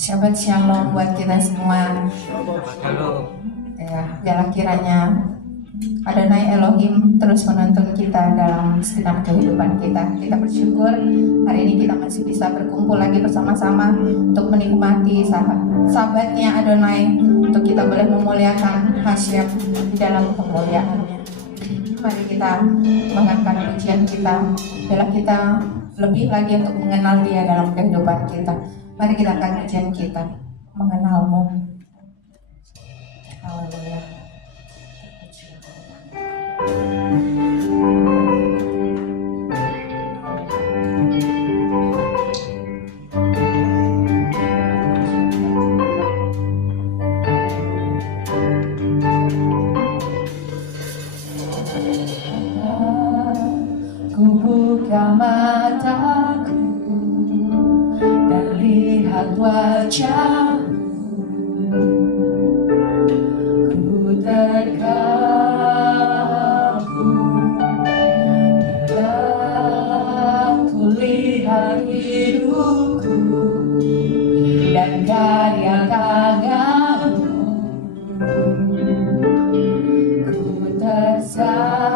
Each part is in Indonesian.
Shabbat Shalom buat kita semua. Ya, biarlah kiranya Adonai Elohim terus menuntun kita dalam segenap kehidupan kita. Kita bersyukur hari ini kita masih bisa berkumpul lagi bersama-sama untuk menikmati sahabatnya Adonai, untuk kita boleh memuliakan Hashem di dalam kemuliaannya. Mari kita mengangkat pujian kita, biarlah kita lebih lagi untuk mengenal Dia dalam kehidupan kita. Mari kita angkat pujian kita, mengenalmu. Haleluya. Ku buka mataku dan lihat wajahmu, ku terkagum bila ku lihat hidupku dan karya tanganmu, ku tersanjung.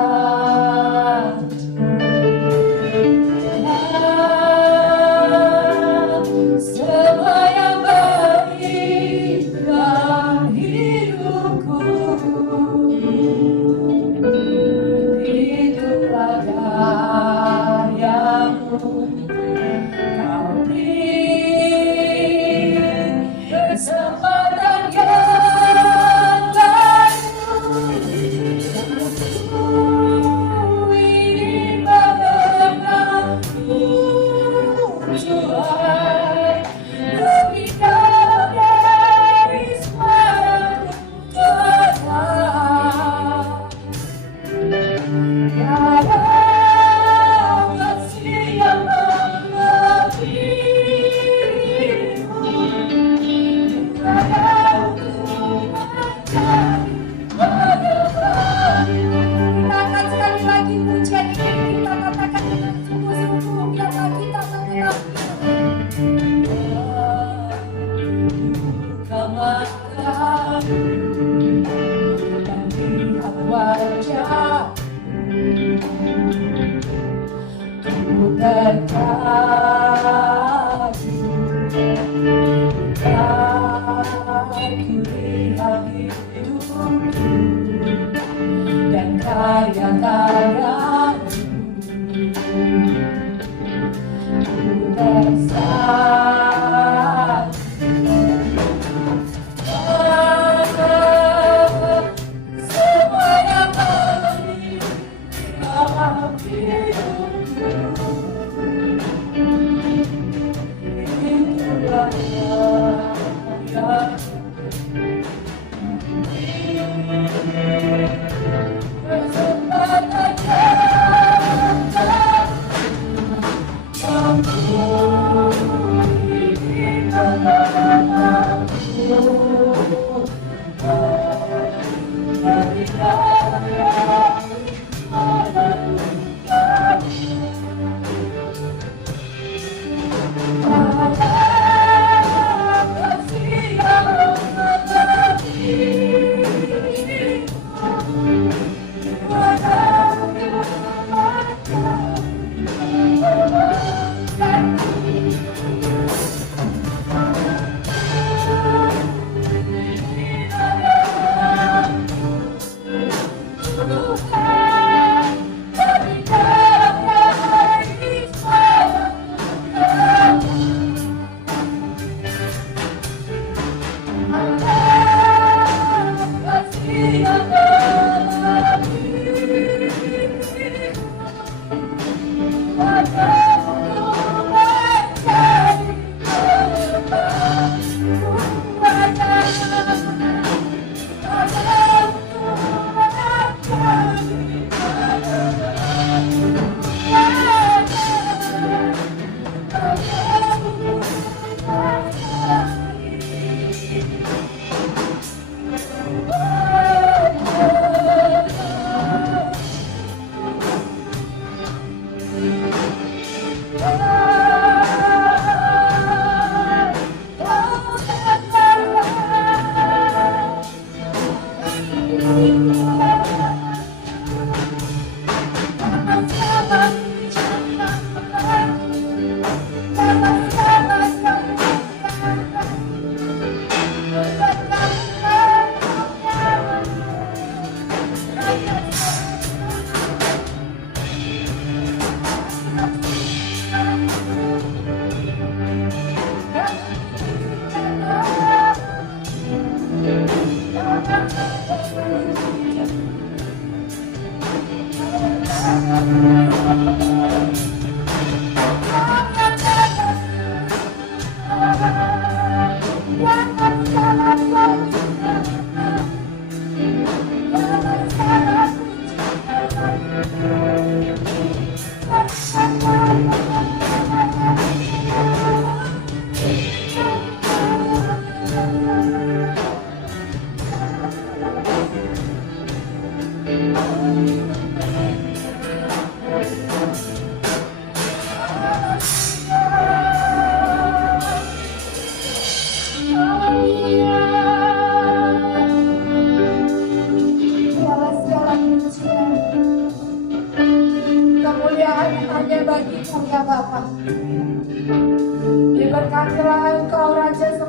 Dan karya-karyamu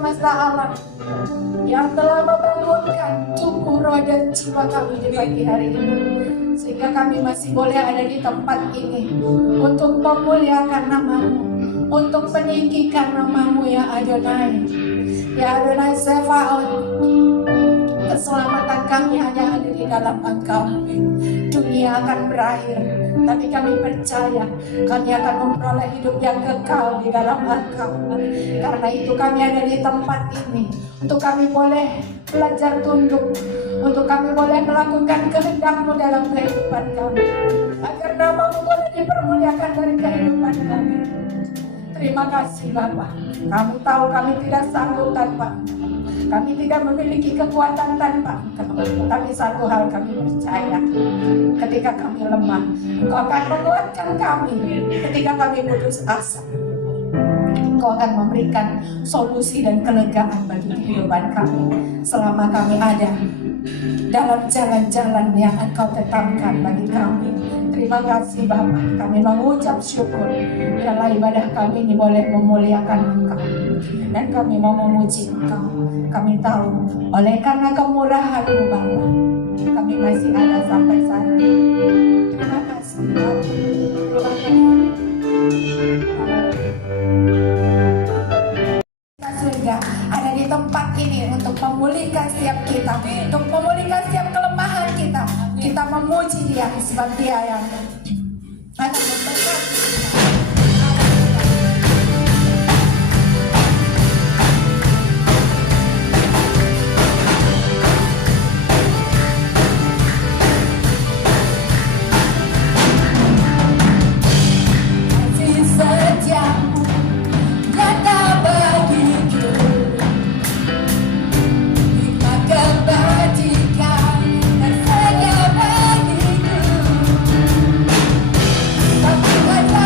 semesta alam yang telah membangunkan tubuh, roh, dan jiwa kami di pagi hari ini, sehingga kami masih boleh ada di tempat ini untuk memuliakan nama-Mu, untuk meninggikan nama-Mu ya Adonai. Ya Adonai Sebaot, keselamatan kami hanya ada di dalam Engkau. Dunia akan berakhir, tapi kami percaya kami akan memperoleh hidup yang kekal di dalam Engkau. Karena itu kami ada di tempat ini, untuk kami boleh belajar tunduk, untuk kami boleh melakukan kehendak-Mu dalam kehidupan kami, agar nama-Mu boleh dipermuliakan dari kehidupan kami. Terima kasih Bapa. Kami tahu kami tidak sanggup tanpa, kami tidak memiliki kekuatan tanpa Engkau. Tapi satu hal kami percaya, ketika kami lemah, Engkau akan menguatkan kami. Ketika kami putus asa, Engkau akan memberikan solusi dan kelegaan bagi kehidupan kami selama kami ada dalam jalan-jalan yang Engkau tetapkan bagi kami. Terima kasih Bapa, kami mengucap syukur. Biarlah ibadah kami ini boleh memuliakan Engkau, dan kami mau memuji Engkau. Kami tahu oleh karena kemurahan-Mu Bapa, kami masih ada sampai saat ini. Terima kasih Bapa. Terima kasih. Surga ada di tempat ini untuk memulihkan setiap kita, untuk memulihkan setiap kelemahan kita. Kita memuji Dia sebab Dia yang akan memberkati. Like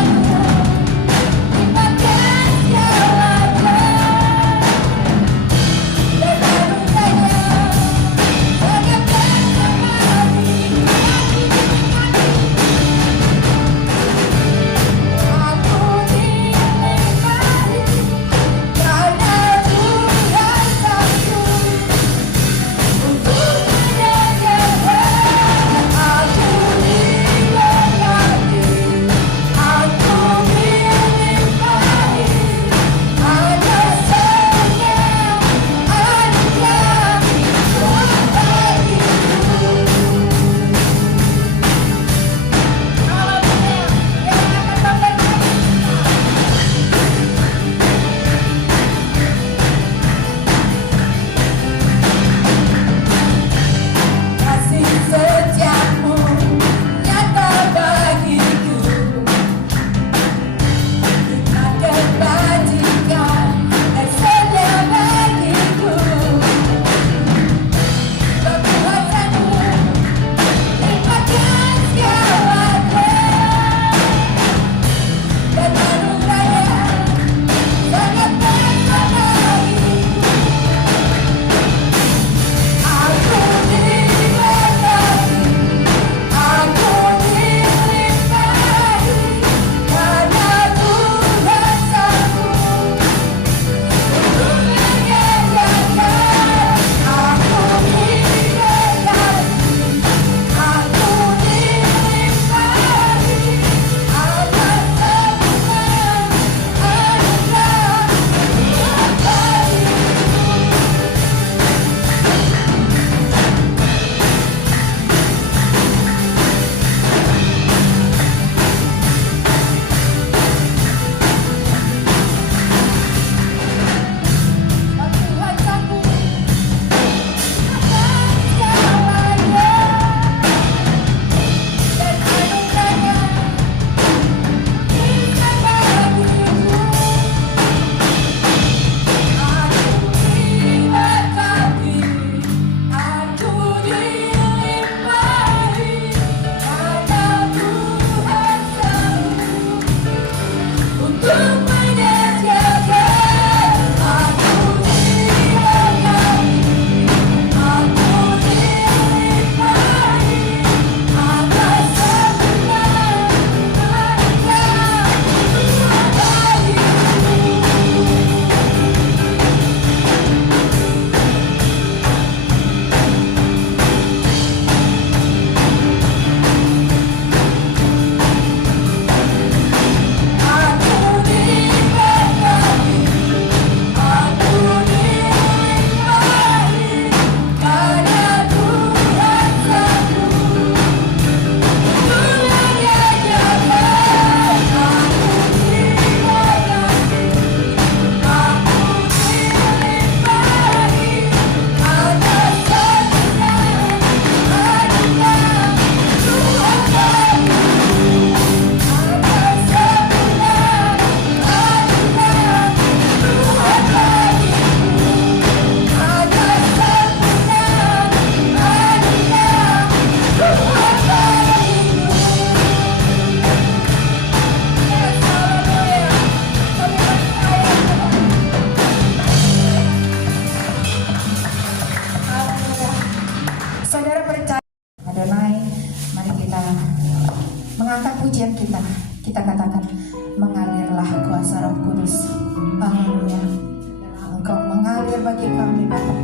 hadir bagi kami Bapa.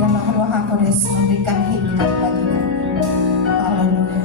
Biarlah Roh Kudus memberikan hikmat bagi kami. Haleluya.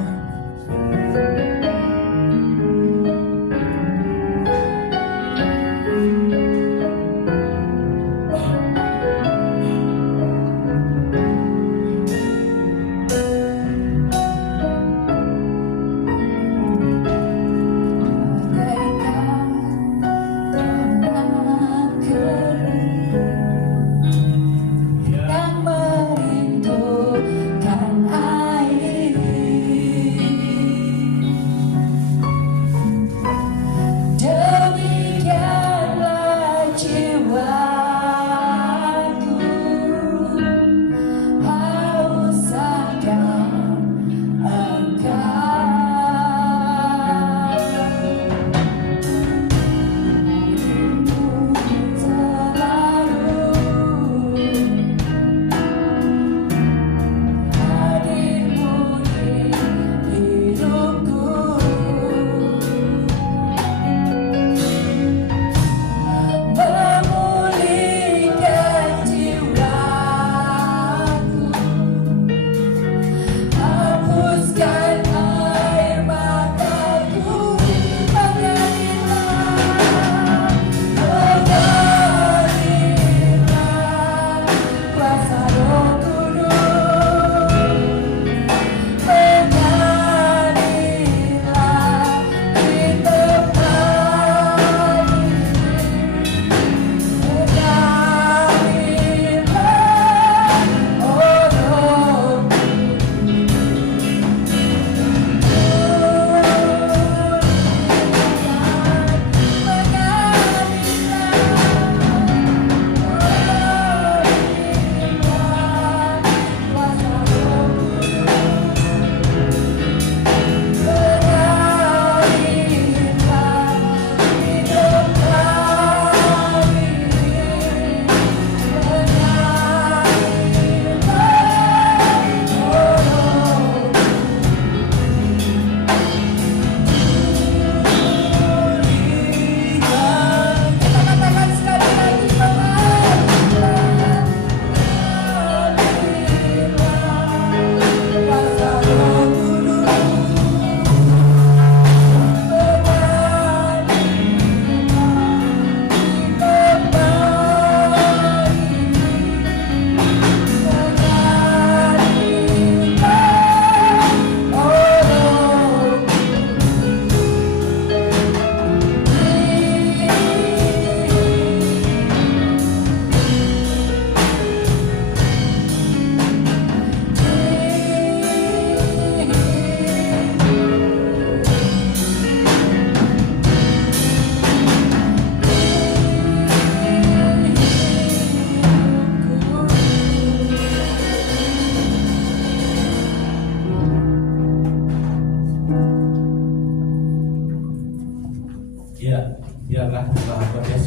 biarlah Roh Kudus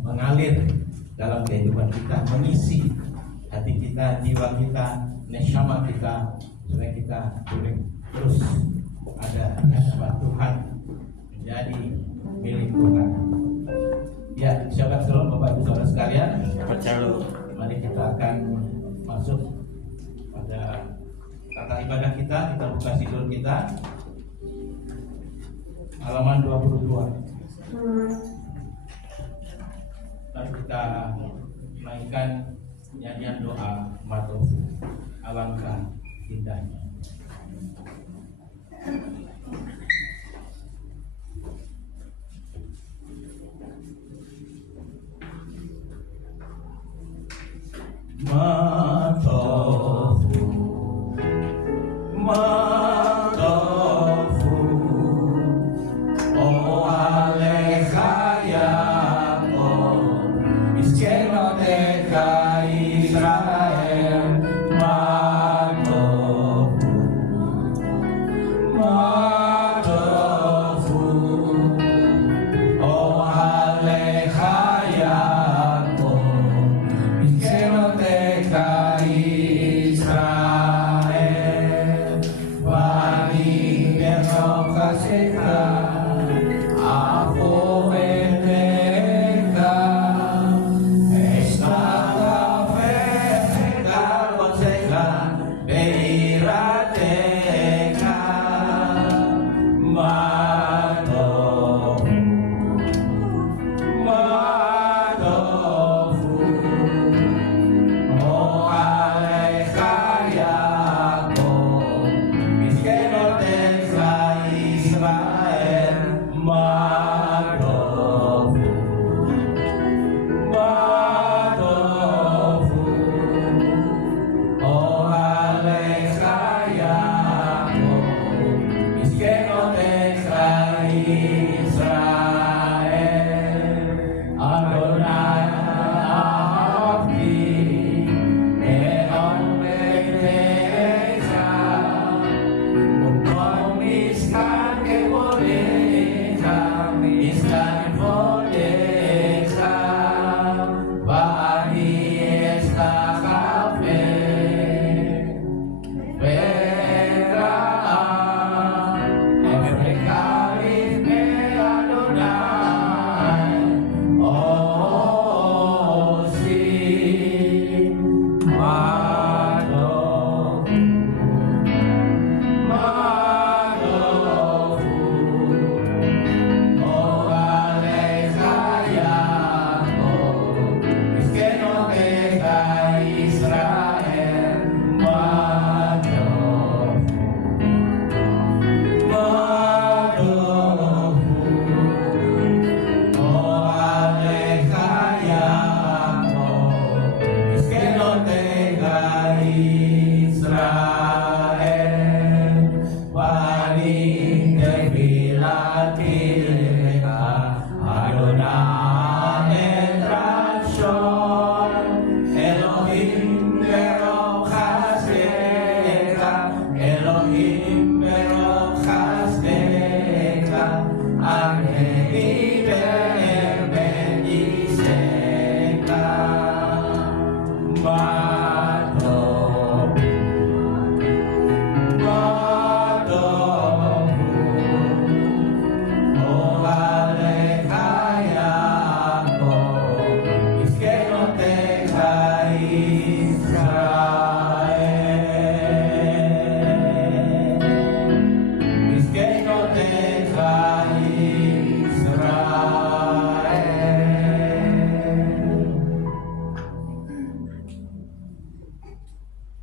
mengalir dalam kehidupan kita, mengisi hati kita, jiwa kita, neshama kita, supaya kita boleh terus ada di hadapan Tuhan, menjadi milik Tuhan. Ya, syabat shalom Bapak Ibu Saudara sekalian. Syabat shalom. Mari kita akan masuk pada tata ibadah kita. Kita buka sidul kita halaman 22. Lalu kita mainkan nyanyian doa Matofu, alangkah indahnya. Matofu, Matofu, oh alecha Yaakov, miskemotecha Israel. Matofu, Matofu, oh alecha Yaakov, miskemotecha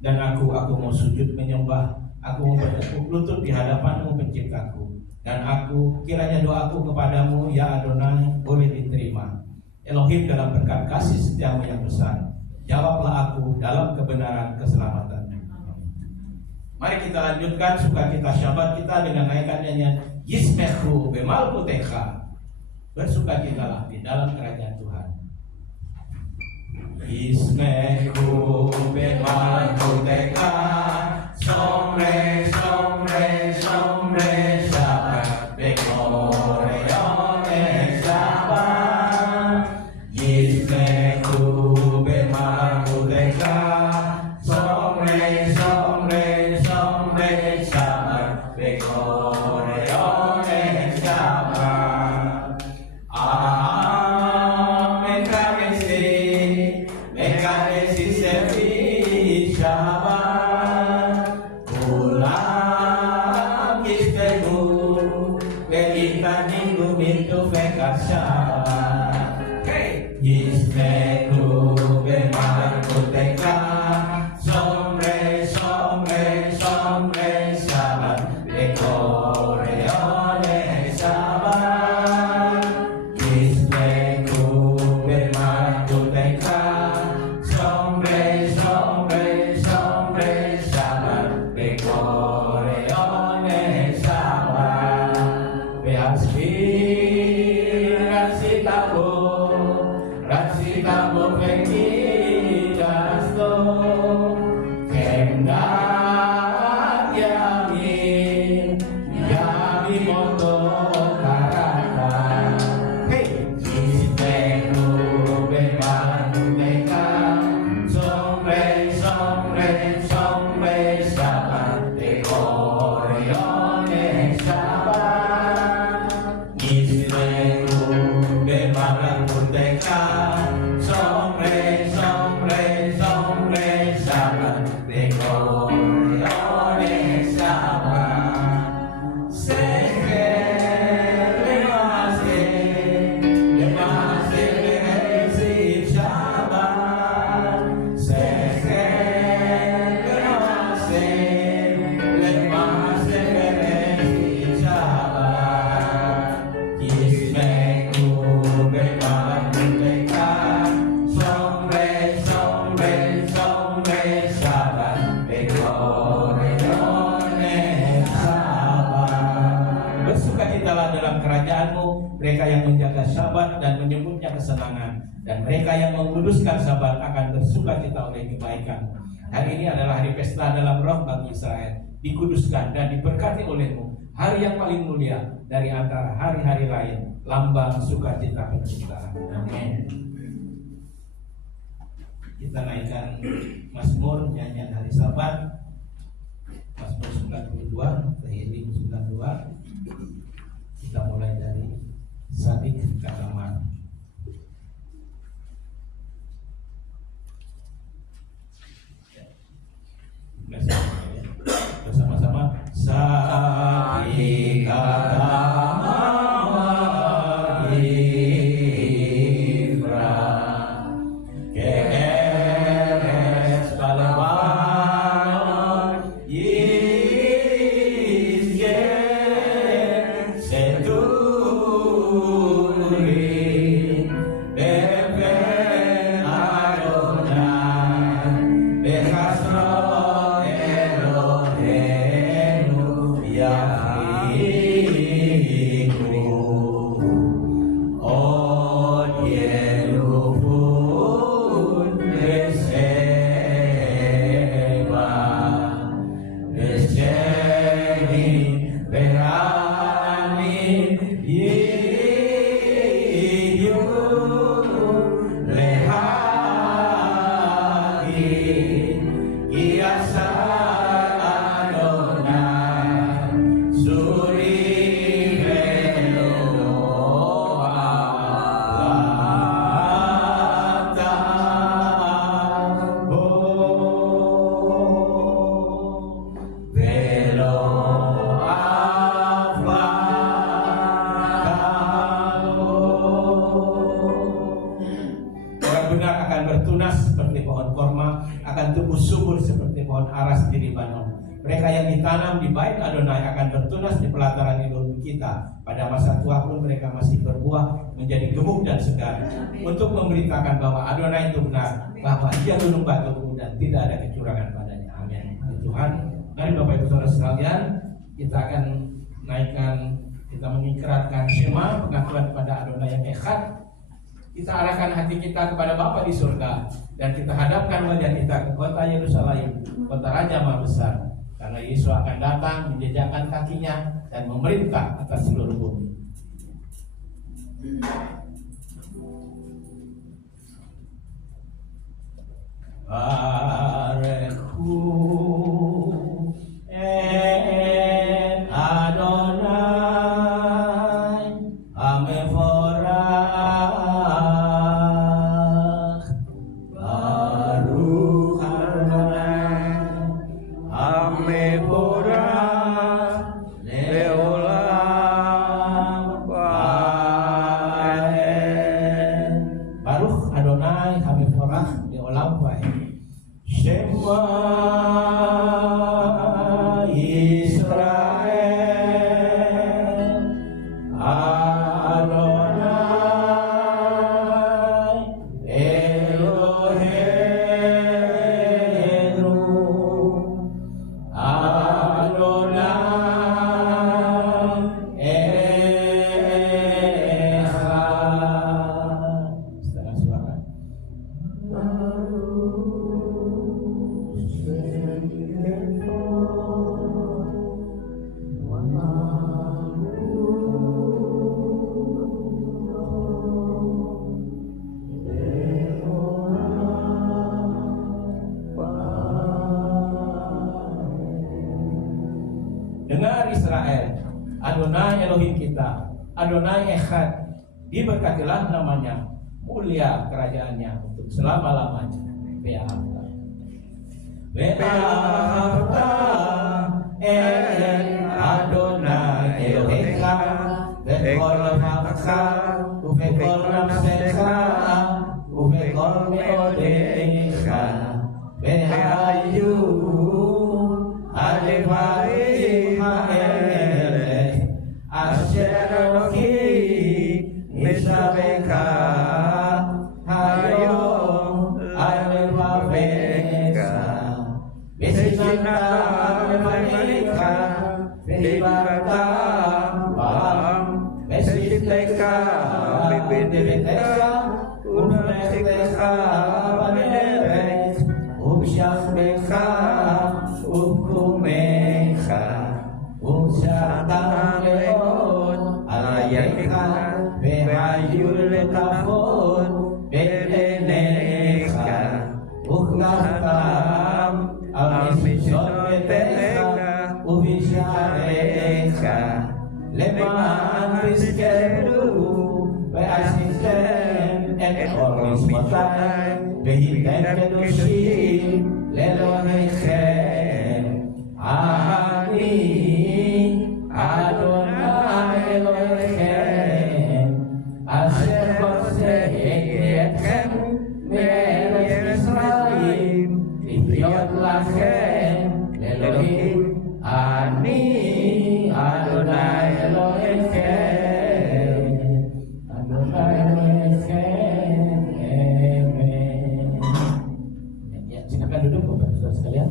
Dan aku mau sujud menyembah, aku mau bertekuk lutut di hadapanmu penciptaku. Dan aku kiranya doaku kepadamu ya Adonai boleh diterima. Elohim, dalam berkat kasih setiamu yang besar, jawablah aku dalam kebenaran keselamatan. Mari kita lanjutkan sukacita Syabat kita dengan naikkan nyanyian Yismechu bemalkutecha. Bersukacitalah di dalam kerajaan Tuhan. Yismechu bemalkutecha, somre somre somre Shabbat bekoreone Shabbat. Yismechu bemalkutecha, somre somre somre Shabbat bekoreone Shabbat. Mekanesi sefi Shabbat, ulam kistegu, begitan minggu mintu fekat Shabbat. Yismechu bemalkutecha, somre somre somre Shabbat bekoreone Shabbat. Yismechu bemalkutecha, somre somre somre Shabbat bekoreone Shabbat. Behasbi rasitamu pengidasto, kendak yami moto karata. Yismechu bemalkutecha, somre somre somre Shabbat bekoreone Shabbat. Yismechu bemalkutecha, somre somre somre Shabbat bekoreone Shabbat. Seher lemase beresib Shabbat. Seher lemase beresib Shabbat. Yismechu bemalkutecha, somre somre somre Shabbat bekoreone Shabbat. Bersukacitalah dalam kerajaan-Mu mereka yang menjaga Syabat dan menyebutnya kesenangan, dan mereka yang menguduskan Syabat akan bersukacita oleh kebaikan. Hari ini adalah hari pesta dalam roh bagi Israel, dikuduskan dan diberkati oleh-Mu, hari yang paling mulia dari antara hari-hari lain, lambang sukacita penciptaan. Amin. Kita naikkan Mazmur nyanyian hari Sabat, Mazmur 92, Tehillim 92. Kita mulai dari Sadik Kataman. Bersama-sama Sadik Kataman Ifra Keres Balawan Yisrael akan tumbuh subur seperti pohon aras di Libanon. Mereka yang ditanam di bait Adonai akan bertunas di pelataran Elohim kita. Pada masa tua pun mereka masih berbuah menjadi gemuk dan segar, untuk memberitakan bahwa Adonai itu benar, bahwa Dia gunung batuku dan tidak ada kecurangan padanya. Amin. Tuhan, mari Bapak Ibu Saudara sekalian, kita akan naikkan, kita mengikrarkan Shema, pengakuan kepada Adonai yang Echad. Kita arahkan hati kita kepada Bapa di surga, dan kita hadapkan wajah kita ke kota Yerusalem, kota Raja Maha Besar. Karena Yesus akan datang menjejakkan kakinya dan memerintah atas seluruh bumi. Bareku en Adonai Amevorach. Baruch Adonai Amevorach leolam waed. Baruch Adonai Amevorach leolam waed. Shema Israel Adonai Eloheinu Adonai Echad. Setengah suara. Dengar Israel, Adonai Elohim kita, Adonai Echad, diberkatilah namanya, mulia kerajaannya untuk selama-lamanya. Be'ahavta. Be'ahavta en Adonai Elohecha bechol nafscha ubechol nafsecha ubechol meodecha vehayu alevai ha'elech asher Elohi nishavecha hayom alevaveka Veshinata alevaicha veivarta bam Vesiteka bibidiviteka unateka vanevek Ubshachbecha ubkumecha Ubshatan leon alayecha Vehayul letafon be'enecha Uchlachtam al-mishon betecha Ubisharecha Leman vizkeru ve'asishem et orismotai Vehitem kedushim lelohechem Ani Adonai Elohechem Asher hoseietchem me'eretz Yisrael Lihyot lachem Elohim Ani Adonai Elohechem Adonai Elohechem. Amen. Ya, silakan duduk Bapak Ibu sekalian.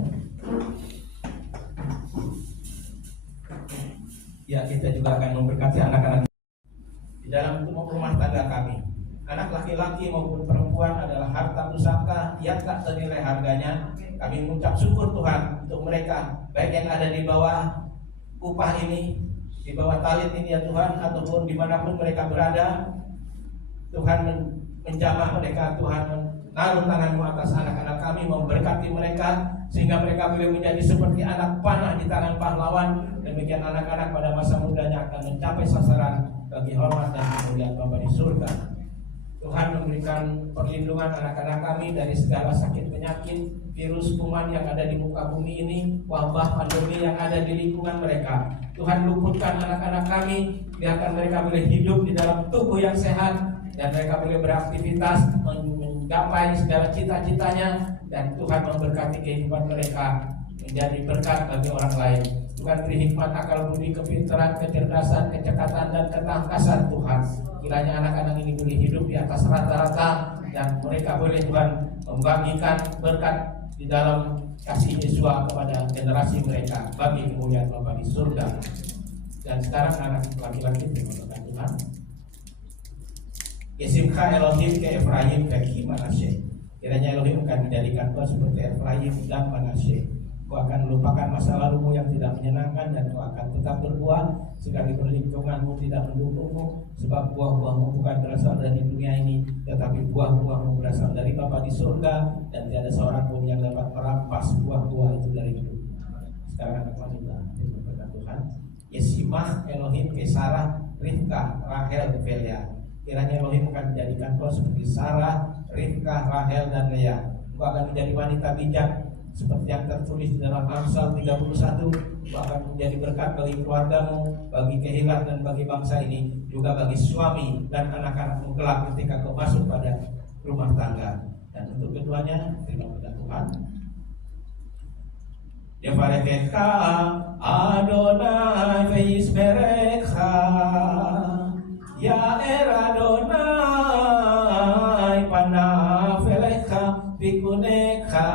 Ya, kita juga akan memberkati anak-anak di dalam rumah tangga kami. Anak laki-laki maupun perempuan adalah harta pusaka yang tak ternilai harganya. Kami mengucap syukur Tuhan untuk mereka, baik yang ada di bawah upah ini, di bawah talit ini ya Tuhan, ataupun dimanapun mereka berada. Tuhan menjamah mereka, Tuhan menaruh tangan-Mu atas anak-anak kami, memberkati mereka sehingga mereka boleh menjadi seperti anak panah di tangan pahlawan. Demikian anak-anak pada masa mudanya akan mencapai sasaran bagi hormat dan kemuliaan Bapa di surga. Tuhan memberikan perlindungan anak-anak kami dari segala sakit penyakit, virus kuman yang ada di muka bumi ini, wabah pandemi yang ada di lingkungan mereka. Tuhan luputkan anak-anak kami, biarkan mereka boleh hidup di dalam tubuh yang sehat dan mereka boleh beraktivitas menggapai segala cita-citanya, dan Tuhan memberkati kehidupan mereka menjadi berkat bagi orang lain. Tuhan beri hikmat, akal budi, kepintaran, kecerdasan, kecekatan, dan ketangkasan Tuhan. Kiranya anak-anak ini boleh hidup di atas rata-rata, dan mereka boleh Tuhan membagikan berkat di dalam kasih Yesus kepada generasi mereka bagi kemuliaan Bapa di surga. Dan sekarang anak laki-laki dimuliakan Tuhan. Yesimcha Elohim ke Efraim ke Manasye. Kiranya Elohim akan menjadikan kau seperti Efraim dan Manasye. Kau akan melupakan masa lalumu yang tidak menyenangkan, dan kau akan tetap berbuah sekalipun lingkunganmu tidak mendukungmu, sebab buah-buahmu bukan berasal dari dunia ini, tetapi buah-buahmu berasal dari Bapa di surga, dan tiada seorang pun yang dapat merampas buah-buah itu dari hidup. Sekarang anak wanita diberkati Tuhan. Yesimah Elohim ke Sarah, Rivka, Rahel, Lea. Kiranya Elohim akan menjadikan kau seperti Sarah, Rivka, Rahel, dan Lea. Kau akan menjadi wanita bijak seperti yang tertulis di dalam Amsal 31. Kau akan menjadi berkat bagi keluargamu, bagi kehilat, dan bagi bangsa ini, juga bagi suami dan anak-anakmu kelak ketika kau masuk pada rumah tangga. Dan untuk keduanya, terima kasih Tuhan. Yevarekecha Adonai ve'yismerecha, Ya'er Adonai panav elecha v'yikunecha,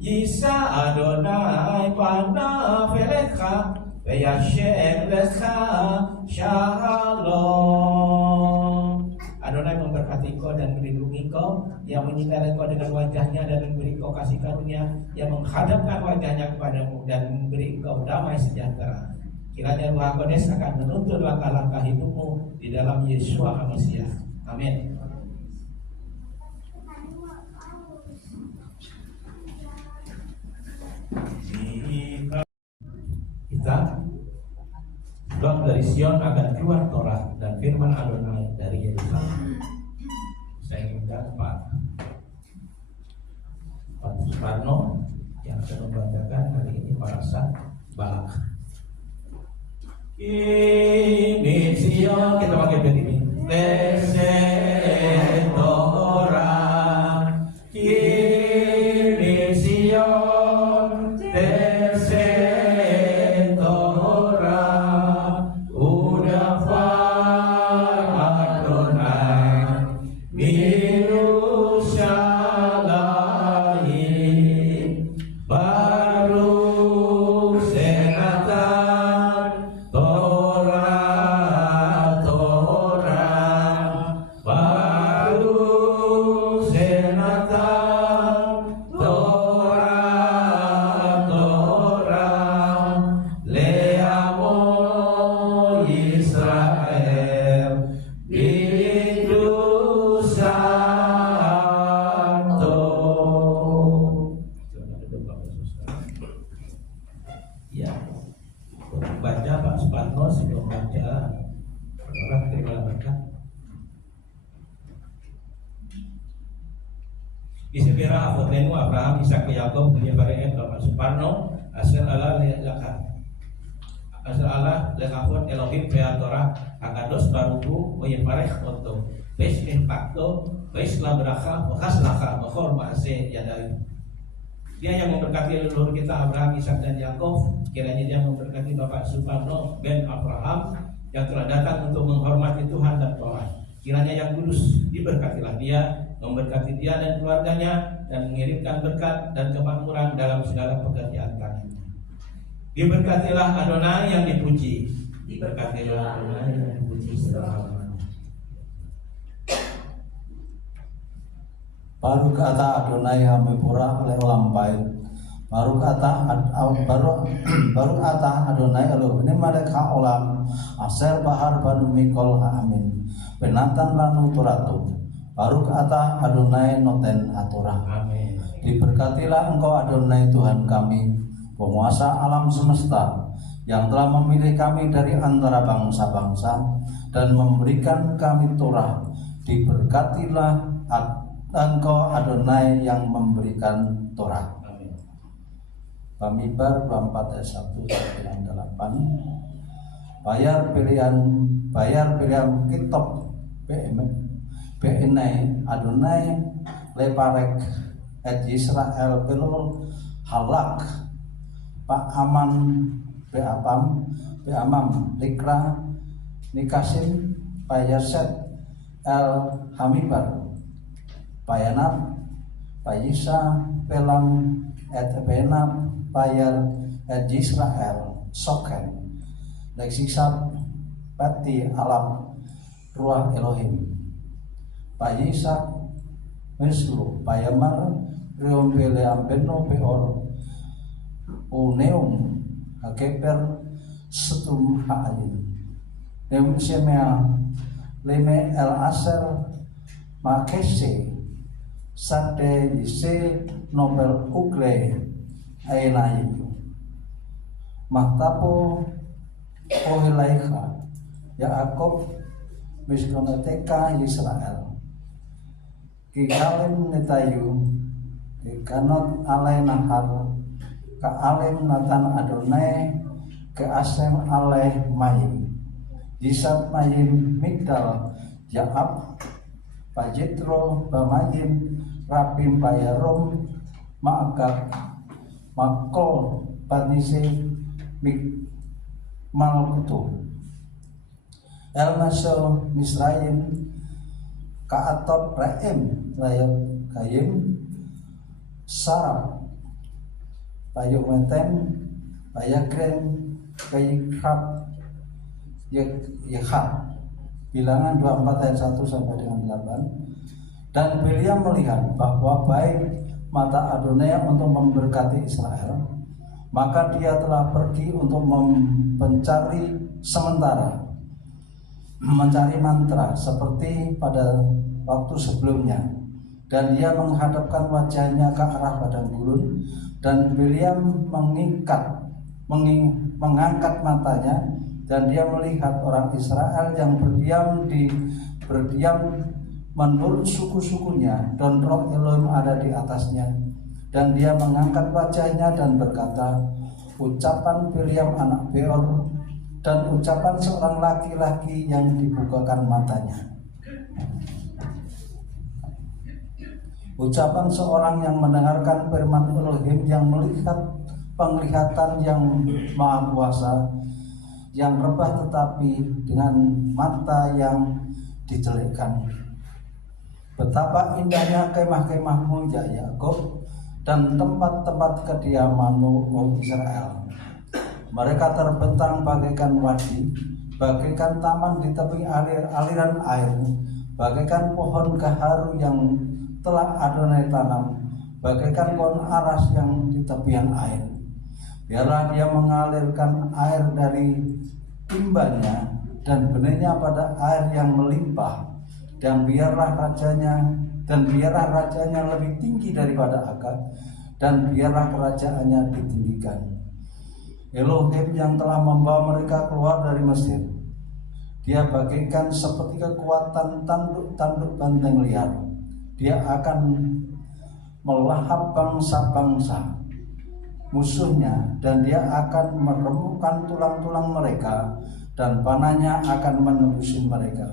Yisa Adonai panav elecha ve'yashem lecha shalom. Adonai memberkati kau dan melindungi kau, yang menyinari kau dengan wajahnya dan memberi kau kasih karunia, yang menghadapkan wajahnya kepadamu dan memberi kau damai sejahtera. Kiranya Roh Kudus akan menuntun langkah-langkah hidupmu di dalam Yeshua HaMashiach. Amin. Kita sebab dari Sion akan keluar Torah dan firman Adonai dari Yerusalem. Saya inginkan Pak Suparno yang akan membacakan hari ini parashat Balak. Ini Sion, kita pakai bed ini. Torah, ini Sion, Isabira Apotlenu Abraham Ishak Yakob Yevareem Bapak Suparno Asal Allah Lekah Asal Allah Lekafot Elohim Preatora Akados Baruku Yevarech Oto Besh Impacto Besh Labraka Bekas Laka Behor Maase Yadai. Dia yang memberkati leluhur kita Abraham, Ishak, dan Yakov. Kiranya dia memberkati Bapak Suparno ben Abraham yang telah datang untuk menghormati Tuhan dan Torah. Kiranya yang kudus diberkatilah dia, memberkati dia dan keluarganya, dan mengirimkan berkat dan kemakmuran dalam segala pekerjaan tangannya. Diberkatilah Adonai yang dipuji, diberkatilah Adonai yang dipuji selama-lamanya. Baru kata Adonai hamipura oleh ulang baik. Baru kata Adonai Elohim ini mereka olam aser bahar banu mikol amin penatan lanu turatu. Baru kata Adonai noten aturah. Amin. Diberkatilah Engkau Adonai Tuhan kami, penguasa alam semesta, yang telah memilih kami dari antara bangsa-bangsa dan memberikan kami Torah. Diberkatilah Engkau Adonai yang memberikan Torah. Bamidbar 24 ayat 1 sampai 8. Bayar pilihan kitab PNI Adonai leparek et Israel belul halak Pak Aman Beamam Likra Nikasin Payaset El Hamibar Payanap Payisa Pelam et Benap Payar et Israel Soken Leksisab Pati Alam Ruah Elohim Payisa Meslu Payamar Riom Beleam Beno Beor Uneum Hakeper Setum Ha'ayin Neum Semea Leme El Aser Makese Sade Yise Nobel Ugle Ainayi Mahtapo Ohilaika Yaakov Miskoneteka Israel Kikalim Netayu Kikanot Alay Nahar Ka Alim Natan Adonai Ke Asem Alay Mayim Yisab Mayim Migdal Yaab Pajitro Bamayim Rapim Bayarom Ma'akak Makol Panise Malkutu Elmaso Misraim Ka'atot Ra'im Layab Kayim Sarab Payumeten Payakren Kayikrab Yekhab Bilangan 24 ayat 1 sampai dengan 8. Dan Bileam melihat bahwa baik mata Adonai untuk memberkati Israel, maka dia telah pergi untuk mencari mantra seperti pada waktu sebelumnya, dan dia menghadapkan wajahnya ke arah padang gurun, dan Bileam mengangkat matanya, dan dia melihat orang Israel yang berdiam menurut suku-sukunya, dan roh Elohim ada di atasnya. Dan dia mengangkat wajahnya dan berkata, ucapan Bileam anak Beor, dan ucapan seorang laki-laki yang dibukakan matanya. Ucapan seorang yang mendengarkan firman Elohim, yang melihat penglihatan yang maha kuasa, yang rebah tetapi dengan mata yang dijelekkan. Betapa indahnya kemah-kemahmu ya Yakub, dan tempat-tempat kediamanmu oh Israel. Mereka terbentang bagaikan wadi, bagaikan taman di tepi aliran air, bagaikan pohon gaharu yang telah Adonai tanam, bagaikan pohon aras yang di tepian air. Biarlah dia mengalirkan air dari timbanya dan benihnya pada air yang melimpah, dan biarlah rajanya lebih tinggi daripada Agag, dan biarlah kerajaannya ditinggikan. Elohim yang telah membawa mereka keluar dari Mesir, dia bagaikan seperti kekuatan tanduk-tanduk banteng liar. Dia akan melahap bangsa-bangsa musuhnya, dan dia akan meremukkan tulang-tulang mereka, dan panahnya akan menembusi mereka.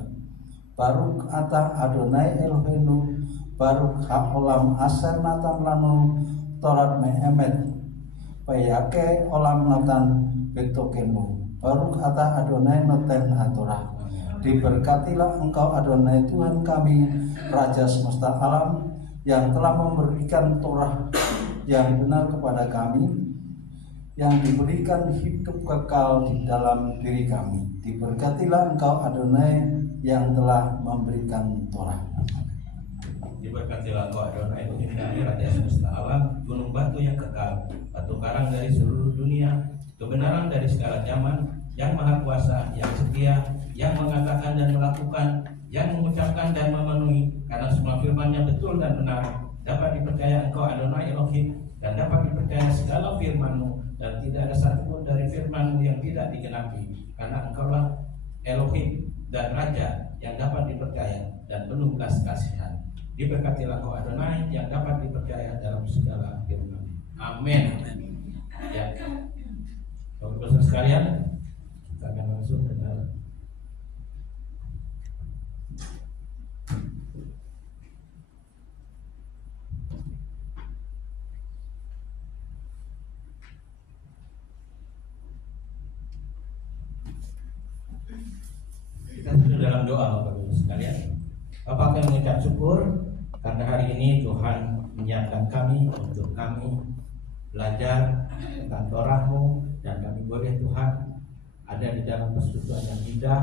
Baruk atah Adonai Eloheinu, baruk haolam aser natan lanu torat mehemet, payake olam natan betokenu, baruk atah Adonai noten hatorah. Diberkatilah engkau Adonai Tuhan kami, Raja semesta alam, yang telah memberikan Torah yang benar kepada kami, yang diberikan hidup kekal di dalam diri kami. Diberkatilah engkau Adonai yang telah memberikan Torah. Diberkatilah engkau Adonai Elohim kami, Raja semesta alam, gunung batu yang kekal, batu karang dari seluruh dunia, kebenaran dari segala zaman, yang maha kuasa, yang setia, yang mengatakan dan melakukan, yang mengucapkan dan memenuhi, karena semua firman-Nya betul dan benar. Dapat dipercaya engkau Adonai Elohim, dan dapat dipercaya segala firman-Mu, dan tidak ada satupun dari firman-Mu yang tidak digenapi, karena engkaulah Elohim dan Raja yang dapat dipercaya dan penuh belas kasihan. Diberkatilah engkau Adonai yang dapat dipercaya dalam segala firman. Amin. Ya, Bapak-Bapak sekalian, kita akan langsung ke dalam. dalam doa Bapak Ibu sekalian. Bapak akan mengucap syukur karena hari ini Tuhan menyiapkan kami untuk kami belajar tentang Torah-Mu, dan kami boleh Tuhan ada di dalam persekutuan yang indah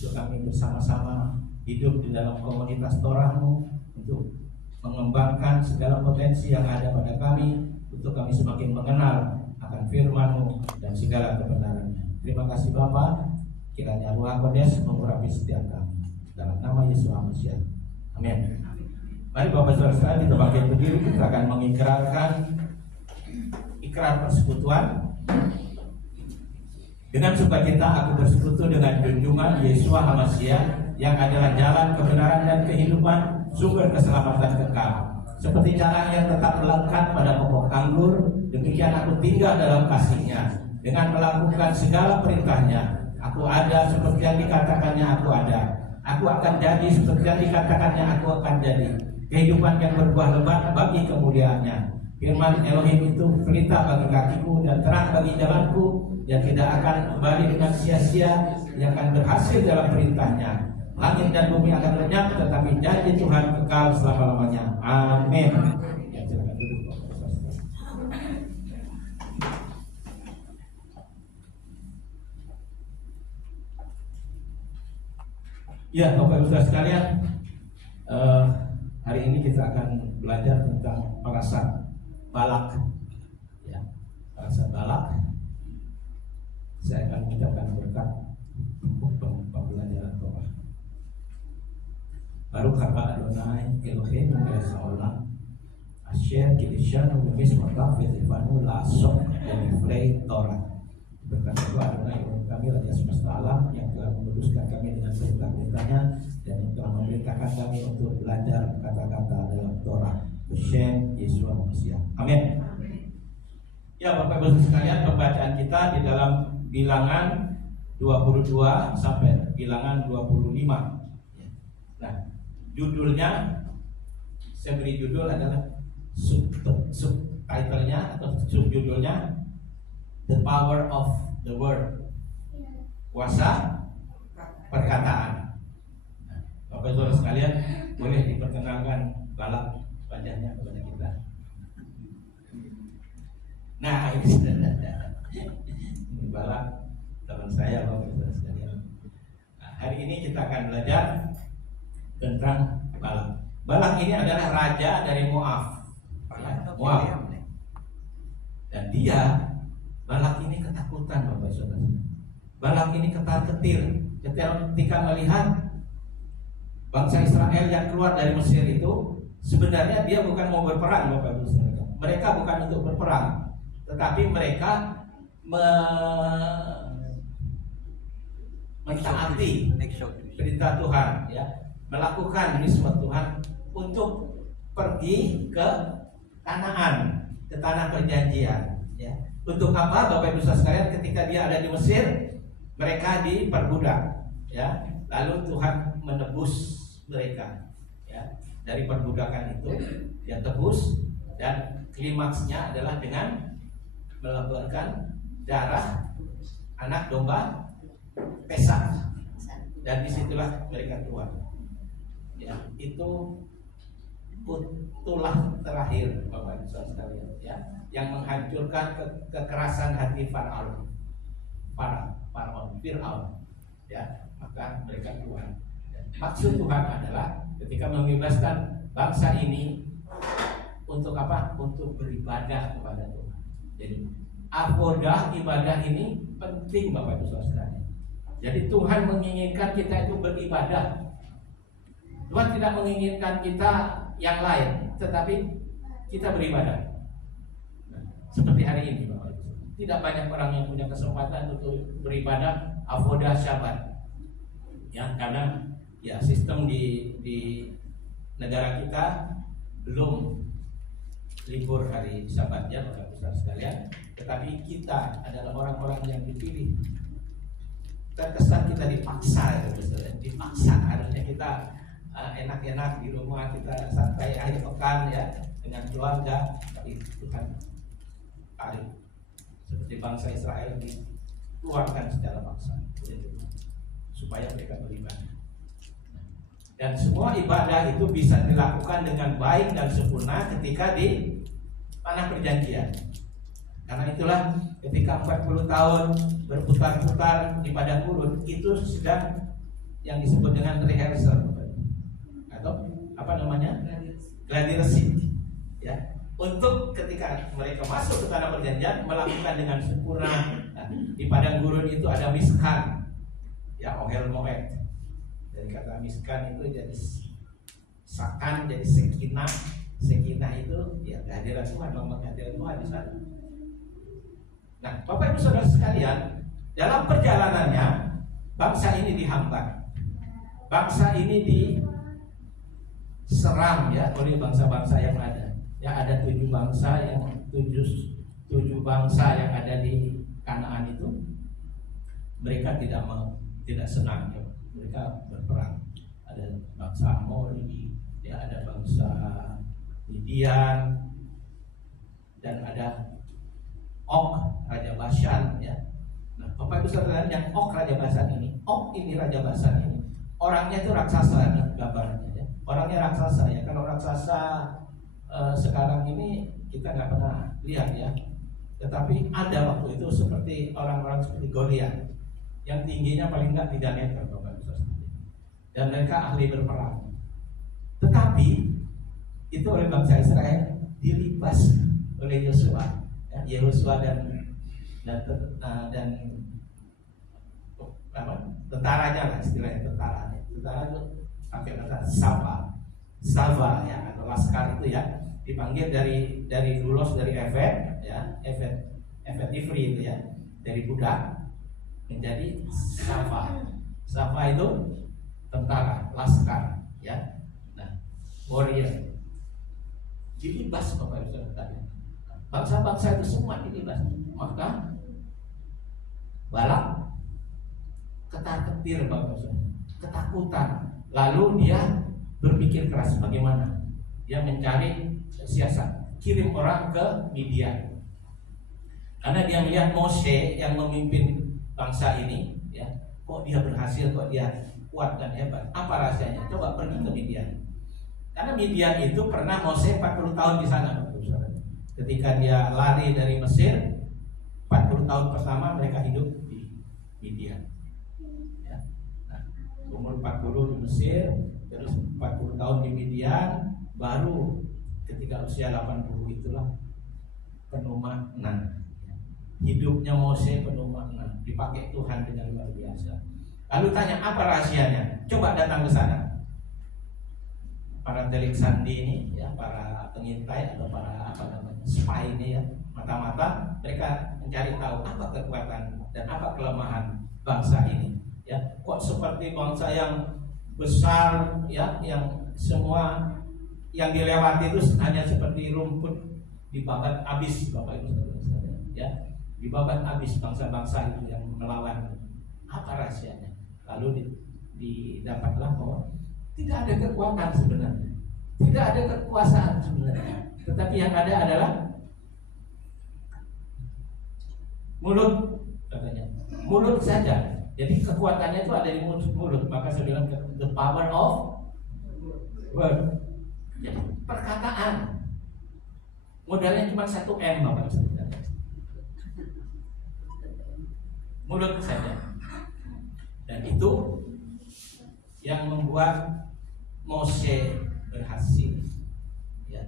untuk kami bersama-sama hidup di dalam komunitas Torah-Mu untuk mengembangkan segala potensi yang ada pada kami, untuk kami semakin mengenal akan firman-Mu dan segala kebenarannya. Terima kasih Bapa, kiranya Ruh Kudus mengurapi setiap kami. Dalam nama Yesus Masiah. Amin. Mari Bapak Saudara kita bangkit berdiri, kita akan mengikrarkan ikrar persekutuan. Dengan sukacita aku bersekutu dengan junjungan Yesus Masiah yang adalah jalan kebenaran dan kehidupan, sumber keselamatan kekal. Seperti cara yang tetap melekat pada pokok anggur, demikian aku tinggal dalam kasih-Nya. Dengan melakukan segala perintah-Nya, aku ada seperti yang dikatakannya aku ada. Aku akan jadi seperti yang dikatakannya aku akan jadi. Kehidupan yang berbuah lebat bagi kemuliaan-Nya. Firman Elohim itu pelita bagi kakiku dan terang bagi jalanku, yang tidak akan kembali dengan sia-sia, yang akan berhasil dalam perintah-Nya. Langit dan bumi akan lenyap, tetapi janji Tuhan kekal selama-lamanya. Amin. Ya, silakan duduk. Ya, Bapak Ibu sekalian, hari ini kita akan belajar tentang perasaan Balak. Ya, perasaan Balak. Saya akan mengucapkan berkat pembelajaran Torah. Baruch haba Adonai Eloheinu melech haolam asher kideshanu b'mitzvotav v'tzivanu la'asot b'niflei Torah. Berkat Adonai kami Raja semesta alam yang telah menguduskan kami dengan perintah-perintahnya dan yang telah memerintahkan kami untuk belajar kata-kata dalam Torah. B'Shem Yeshua Masiah. Amin. Ya Bapak Ibu sekalian, pembacaan kita di dalam Bilangan 22 sampai Bilangan 25. Nah, judulnya saya beri judul adalah subtitlenya atau subjudulnya The Power of the Word. Kuasa perkataan. Nah, Bapak Ibu sekalian, boleh diperkenalkan Balak wajahnya kepada kita. Nah, ini Balak teman saya Bapak Ibu sekalian. Nah, hari ini kita akan belajar tentang Balak. Balak ini adalah raja dari Moab. Ya, Moab. Dan dia Balak ini ketakutan Bapak Saudara. Balak ini ketar-ketir ketika melihat bangsa Israel yang keluar dari Mesir itu. Sebenarnya dia bukan mau berperang Bapak Ibu Saudara. Mereka bukan untuk berperang, tetapi mereka mentaati perintah Tuhan, ya, melakukan miswat Tuhan untuk pergi ke Kanaan, ke tanah perjanjian. Ya. Untuk apa Bapak Ibu sekalian? Ketika dia ada di Mesir, mereka diperbudak, ya. Lalu Tuhan menebus mereka, ya, dari perbudakan itu. Dia tebus, dan klimaksnya adalah dengan meleburkan darah anak domba Pesak, dan disitulah mereka keluar. Ya, itu tulah terakhir Bapak Ibu sekalian, ya, yang menghancurkan kekerasan hati Firaun, ya, maka mereka keluar. Maksud Tuhan adalah ketika membebaskan bangsa ini untuk apa? Untuk beribadah kepada Tuhan. Jadi avodah, ibadah ini penting Bapak Ibu sekalian. Jadi Tuhan menginginkan kita itu beribadah. Tuhan tidak menginginkan kita yang lain, tetapi kita beribadah. Nah, seperti hari ini Bapak Ibu, tidak banyak orang yang punya kesempatan untuk beribadah avodah Syabat. Ya, karena ya sistem di negara kita belum libur hari Sabat, ya Bapak Ibu sekalian. Tetapi kita adalah orang-orang yang dipilih. Terkesan kita dipaksa, dipaksa. Harusnya kita enak-enak di rumah, kita santai akhir pekan, ya, dengan keluarga. Tapi Tuhan tarik, seperti bangsa Israel dikeluarkan secara paksa oleh Tuhan supaya mereka beribadah. Dan semua ibadah itu bisa dilakukan dengan baik dan sempurna ketika di tanah perjanjian. Karena itulah ketika 40 tahun berputar-putar di padang gurun, itu sedang yang disebut dengan rehearsal atau apa namanya, gladi resik, ya, untuk ketika mereka masuk ke tanah perjanjian melakukan dengan sempurna. Nah, di padang gurun itu ada miskan, ya, ohel moed. Dari kata miskan itu jadi sakan, jadi sekinah. Sekinah itu ya kehadiran Tuhan, lambang kehadiran Tuhan di sana. Nah, Bapak Ibu Saudara sekalian, dalam perjalanannya bangsa ini dihambat, bangsa ini diserang ya oleh bangsa-bangsa yang ada. Ya, ada 7 bangsa yang 7 bangsa yang ada di Kanaan itu, mereka tidak senang ya. Mereka berperang. Ada bangsa Amori, ya, ada bangsa Midian, dan ada Og, Raja Bashan, ya. Nah, Bapak Ibu Saudara, yang Og Raja Bashan ini, Og ini Raja Bashan ini, orangnya itu raksasa gambarnya, ya. Orangnya raksasa ya. Kalau raksasa sekarang ini kita nggak pernah lihat ya. Tetapi ada waktu itu seperti orang-orang seperti Goliat yang tingginya paling nggak 3 meter, Bapak Ibu Saudara. Dan mereka ahli berperang. Tetapi itu oleh bangsa Israel dilibas oleh Yosua, ya, Yehosua dan tentaranya lah, istilahnya tentara itu pakai kata Sava ya, atau laskar itu ya, dipanggil dari Lulos, dari Evet ya, Evet Ivri itu ya, dari budak menjadi Sava itu tentara, laskar ya. Nah, warrior dilibas, Bapak Ibu Saudara. Bangsa-bangsa itu semua dilibas. Maka Balak ketar-ketir, Bapak Ibu Saudara, ketakutan. Lalu dia berpikir keras bagaimana. Dia mencari siasat, kirim orang ke Midian. Karena dia melihat Mose yang memimpin bangsa ini, ya, kok dia berhasil, kok dia kuat dan hebat. Apa rahasianya? Coba pergi ke Midian. Karena Midian itu pernah Mose 40 tahun di sana, Bapak Ibu Saudara. Ketika dia lari dari Mesir, 40 tahun pertama mereka hidup di Midian. Ya. Nah, umur 40 di Mesir, terus 40 tahun di Midian, baru ketika usia 80 itulah penuh makna. Hidupnya Mose penuh makna, dipakai Tuhan dengan luar biasa. Lalu tanya, apa rahasianya? Coba datang ke sana. Para telik sandi ini, ya, para pengintai atau para spy ini ya, mata-mata mereka mencari tahu apa kekuatan dan apa kelemahan bangsa ini. Ya, kok seperti bangsa yang besar, ya, yang semua yang dilewati itu hanya seperti rumput dibabat habis, Bapak Ibu Saudara, ya, dibabat habis bangsa-bangsa itu yang melawan. Apa rahasianya? Lalu didapatlah bahwa tidak ada kekuatan sebenarnya, tidak ada kekuasaan sebenarnya, tetapi yang ada adalah mulut, katanya, mulut saja. Jadi kekuatannya itu ada di mulut. Maka saya bilang the power of word. Jadi perkataan. Modalnya cuma 1 M, Bapak. Mulut saja. Dan itu yang membuat Mose berhasil. Ya.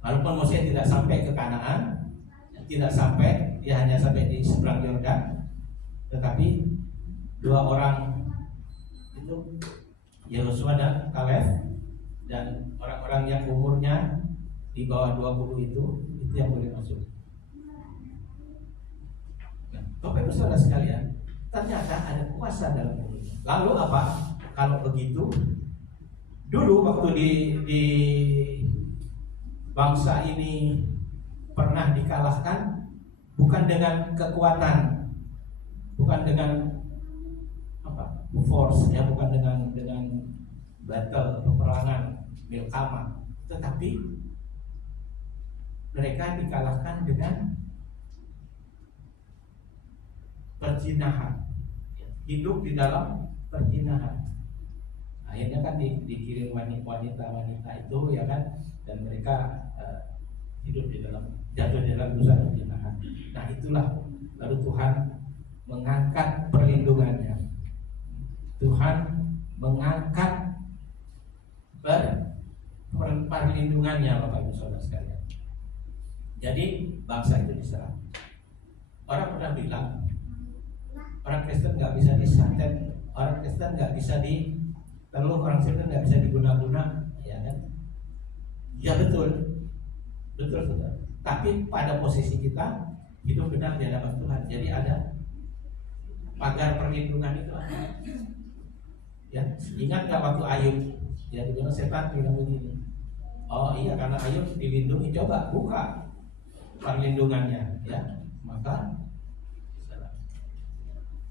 Walaupun Mose tidak sampai ke Kanaan, tidak sampai, dia hanya sampai di seberang Yordan, tetapi 2 orang itu, Yehosua dan Kaleb, dan orang-orang yang umurnya di bawah 20 itu yang boleh masuk. Nah, Bapak Ibu Saudara sekalian, ternyata ada kuasa dalam mulutnya. Lalu apa? Kalau begitu, dulu waktu di bangsa ini pernah dikalahkan bukan dengan kekuatan, bukan dengan force, ya, bukan dengan battle, peperangan, milkama, tetapi mereka dikalahkan dengan perzinahan, hidup di dalam perzinahan. Akhirnya kan dikirim wanita-wanita itu ya kan, dan mereka hidup di dalam, jatuh di dalam dosa dan kejahatan. Nah itulah lalu Tuhan mengangkat perlindungannya. Tuhan mengangkat perlindungannya, Bapak Ibu Saudara sekalian. Jadi bangsa itu diserang. Orang pernah bilang orang Kristen nggak bisa disantet, orang Kristen nggak bisa diteluh, orang Kristen nggak bisa diguna-guna, ya kan? Ya betul, betul saudara. Tapi pada posisi kita hidup benar di hadapan Tuhan. Jadi ada pagar perlindungan itu. Ya, ingat nggak waktu Ayub? Ya, dibilang setan bilang begini. Oh iya, karena Ayub dilindungi, coba buka perlindungannya, ya. Maka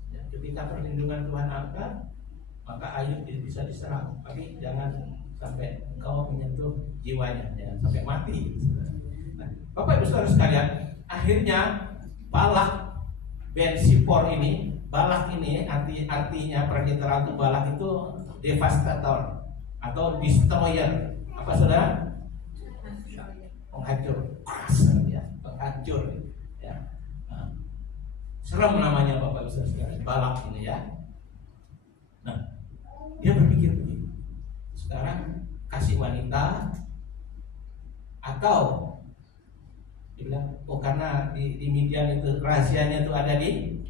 ya, ketika perlindungan Tuhan ada, maka Ayub bisa diserang. Tapi jangan sampai engkau menyentuh jiwanya, jangan sampai mati. Nah, Bapak Ibu Saudara sekalian, akhirnya Balak bin Sipor ini, Balak ini artinya perliteral itu, Balak itu devastator atau destroyer. Apa saudara? Penghancur, ya, penghancur, ya. Nah, serem namanya Bapak Ibu Saudara sekalian, Balak ini ya. Nah, dia berpikir begini. Sekarang kasih wanita atau dia bilang, oh karena di Midian itu rahasianya itu ada di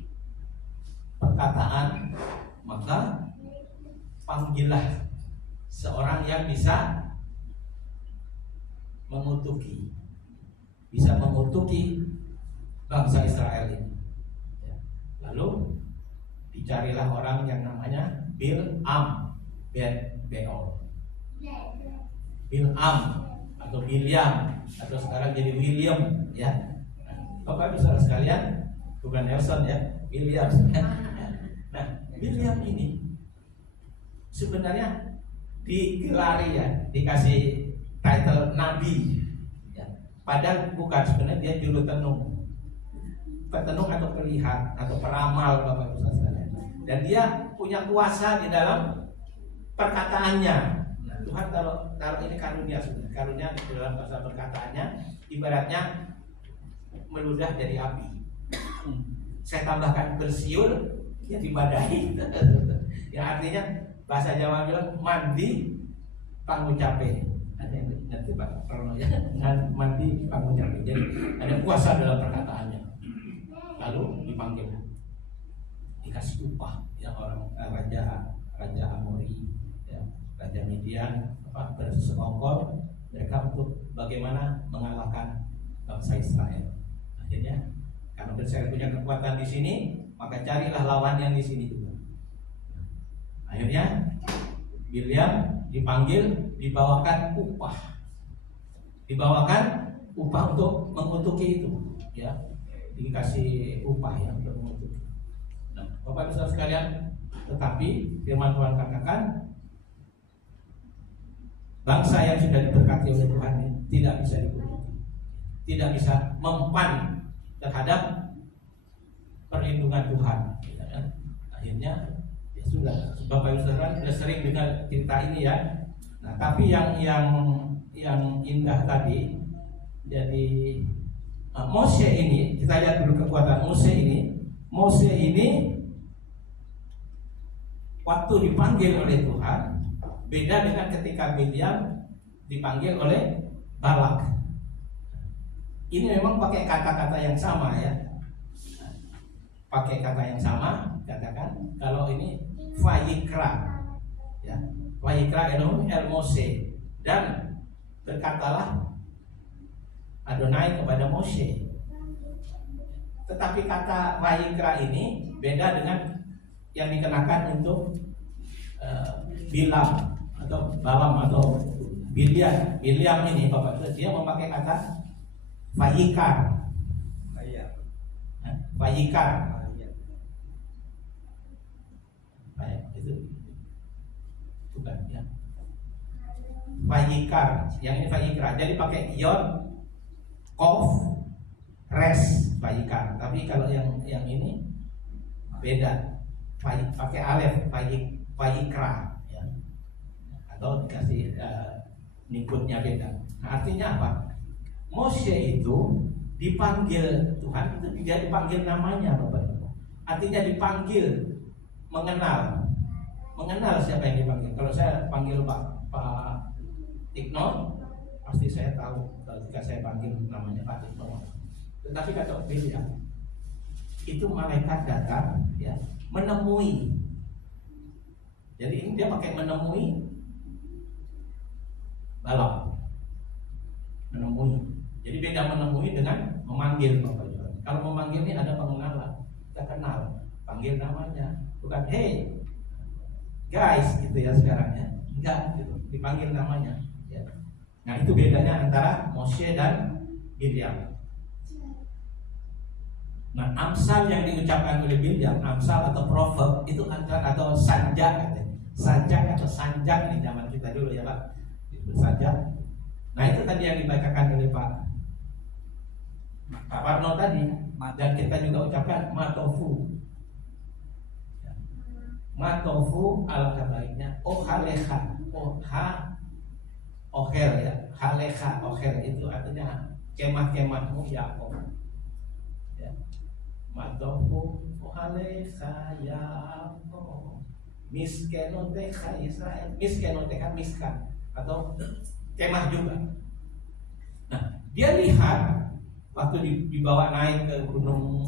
perkataan, maka panggillah seorang yang bisa mengutuki bangsa Israel ini. Ya. Lalu dicarilah orang yang namanya Bil'am bin Beor. Bil'am atau Bilyam atau sekarang jadi William, ya. Bapak Ibu Saudara sekalian, bukan Nelson ya, William. Nah, William ini sebenarnya digelari ya, dikasih title nabi, ya. Padahal bukan, sebenarnya dia juru tenung atau pelihat atau peramal, Bapak Ibu Saudara sekalian. Dan dia punya kuasa di dalam perkataannya. Nah, Tuhan taruh ini karunia sebenarnya, karunia di dalam bahasa perkataannya, ibaratnya meludah dari api. Saya tambahkan bersiul, ya dibadahi. Ya artinya bahasa Jawa bilang mandi pangucape. Ada yang ngerti Pak Prono ya? Mandi pangucape. Jadi ada kuasa dalam perkataannya. Lalu dipanggil, dikasih upah ya orang raja Amori, ya, raja Midian, bersekongkol mereka untuk bagaimana mengalahkan bangsa Israel. Akhirnya karena Israel punya kekuatan di sini, maka carilah lawan yang di sini juga. Akhirnya Bilyam dipanggil, dibawakan upah untuk mengutuki itu, ya, dikasih upah ya untuk mengutuki. Nah, Bapak Ibu Saudara sekalian, tetapi firman Tuhan katakan bangsa yang sudah diberkati oleh Tuhan ini tidak bisa dikutuki, tidak bisa mempan terhadap perlindungan Tuhan. Ya, akhirnya ya sudah, Bapak Ibu Saudara sudah sering dengar cerita ini ya. Nah, tapi yang indah tadi, jadi Mose ini, kita lihat dulu kekuatan Mose ini. Mose ini waktu dipanggil oleh Tuhan beda dengan ketika Bilyam dipanggil oleh Balak. Ini memang pakai kata-kata yang sama ya. Pakai kata yang sama, katakan kalau ini Vayikra, ya, Vayikra Elohim el Mose, dan berkatalah Adonai kepada Mose. Tetapi kata Vayikra ini beda dengan yang dikenakan untuk Bilam atau Balam atau Bilyam. Bilyam ini Bapak, dia memakai kata Vayikar. Vayikar. Itu bukan ya. Vayikar, yang ini Vayikra. Jadi pakai Yod, Kof, Res, Vayikar. Tapi kalau yang ini beda. Pakai Alef, Vayikra. Ya. atau dikasih inputnya beda. Nah, artinya apa? Moshe itu dipanggil Tuhan, itu tidak dipanggil namanya, Bapak. Artinya dipanggil, mengenal siapa yang dipanggil. Kalau saya panggil Pak Tikno, pasti saya tahu ketika saya panggil namanya Pak Tikno. Tetapi kata beda, itu malaikat datang, ya, menemui. Jadi ini dia pakai menemui balap, menemui. Jadi beda menemui dengan memanggil, Bapak Ibu. Kalau memanggil ini ada pengenalan, kita kenal, panggil namanya, bukan hey guys gitu ya sekarang ya, enggak gitu, dipanggil namanya. Ya. Nah itu bedanya antara Moshe dan Bilyam. Nah Amsal yang diucapkan oleh Bilyam, Amsal atau proverb itu antara atau sanjak, sanjak atau sanjak di zaman kita dulu ya Pak, itu sanjak. Nah itu tadi yang dibacakan oleh Pak Parno tadi, dan kita juga ucapkan matofu. Matofu alangkah baiknya ohaleha, oher ya, haleha, oher itu artinya kemah-kemahmu Yakob. Ya. Matofu ohaleha Yakob, miskenoteha Israel, miskenoteha miskan atau kemah juga. Nah dia lihat waktu dibawa naik ke gunung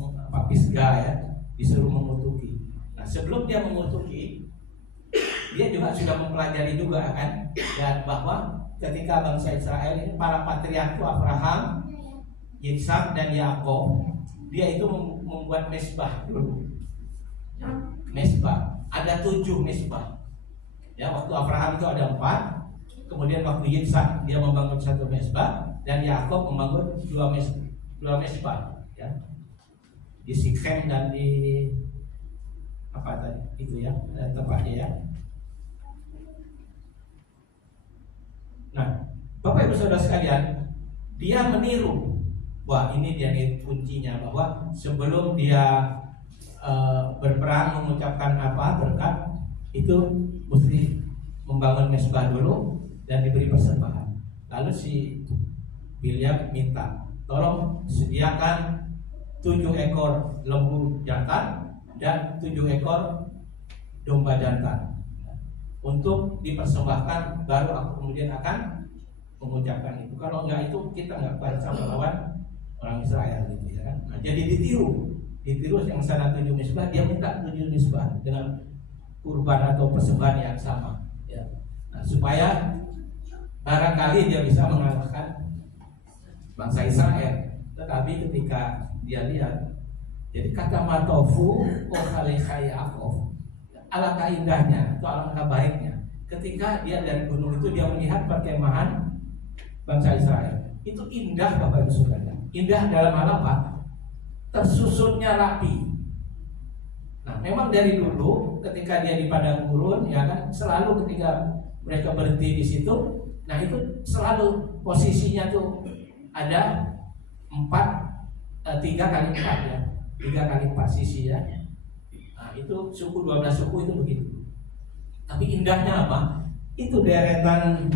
Pisgah ya, disuruh mengutuki. Nah sebelum dia mengutuki, dia juga sudah mempelajari juga kan, dan bahwa ketika bangsa Israel ini para patriark itu Abraham, Ishak dan Yakov, dia itu membuat mesbah dulu. Mesbah, ada 7 mesbah. Ya waktu Abraham itu ada 4, kemudian waktu Ishak dia membangun 1 mesbah, dan Yakov membangun 2 mesbah ya, di Sikhem dan di apa tadi itu ya tempatnya ya. Nah Bapak Ibu Saudara sekalian, dia meniru. Wah ini dia nih kuncinya, bahwa sebelum dia berperang mengucapkan apa berkat itu mesti membangun mesbah dulu dan diberi persembahan. Lalu si Bilyam minta, tolong sediakan 7 ekor lembu jantan dan 7 ekor domba jantan untuk dipersembahkan, baru aku kemudian akan mengucapkan itu. Kalau enggak itu kita enggak bisa melawan orang Israel gitu ya kan. Nah, jadi ditiru yang sana 7 mesbah, dia minta 7 mesbah dengan kurban atau persembahan yang sama ya. Nah, supaya barangkali dia bisa mengalahkan bangsa Israel. Tetapi ketika dia lihat, jadi kata matofu ohalecha Yaakov, alangkah indahnya, itu alangkah baiknya. Ketika dia dari gunung itu dia melihat perkemahan bangsa Israel, itu indah Bapak Ibu Saudara. Indah dalam hal apa? Tersusunnya rapi. Nah, memang dari dulu ketika dia di padang gurun, ya kan, selalu ketika mereka berhenti di situ, nah itu selalu posisinya tuh ada 3 kali 4 ya, 3 kali 4 sisi ya. Nah itu suku 12 suku itu begitu. Tapi indahnya apa? Itu deretan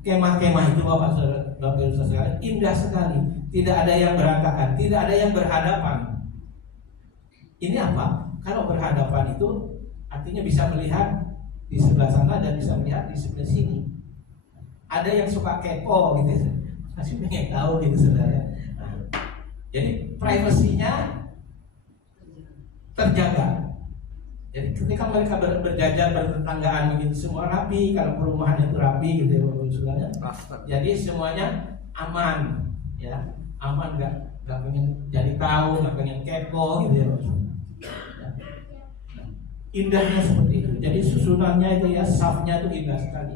kemah-kemah itu Bapak Ibu Saudara, indah sekali. Tidak ada yang berantakan, tidak ada yang berhadapan. Ini apa? Kalau berhadapan itu artinya bisa melihat di sebelah sana dan bisa melihat di sebelah sini. Ada yang suka kepo gitu, masih pengen tahu gitu saudara. Nah, jadi privasinya terjaga. Jadi ketika mereka berjajar bertetanggaan begitu semua rapi, kalau perumahan itu rapi gitu ya Bapak saudara. Jadi semuanya aman, ya aman, nggak pengen jadi tahu, nggak pengen kepo gitu ya. Nah, indahnya seperti itu. Jadi susunannya itu ya, safnya itu indah sekali.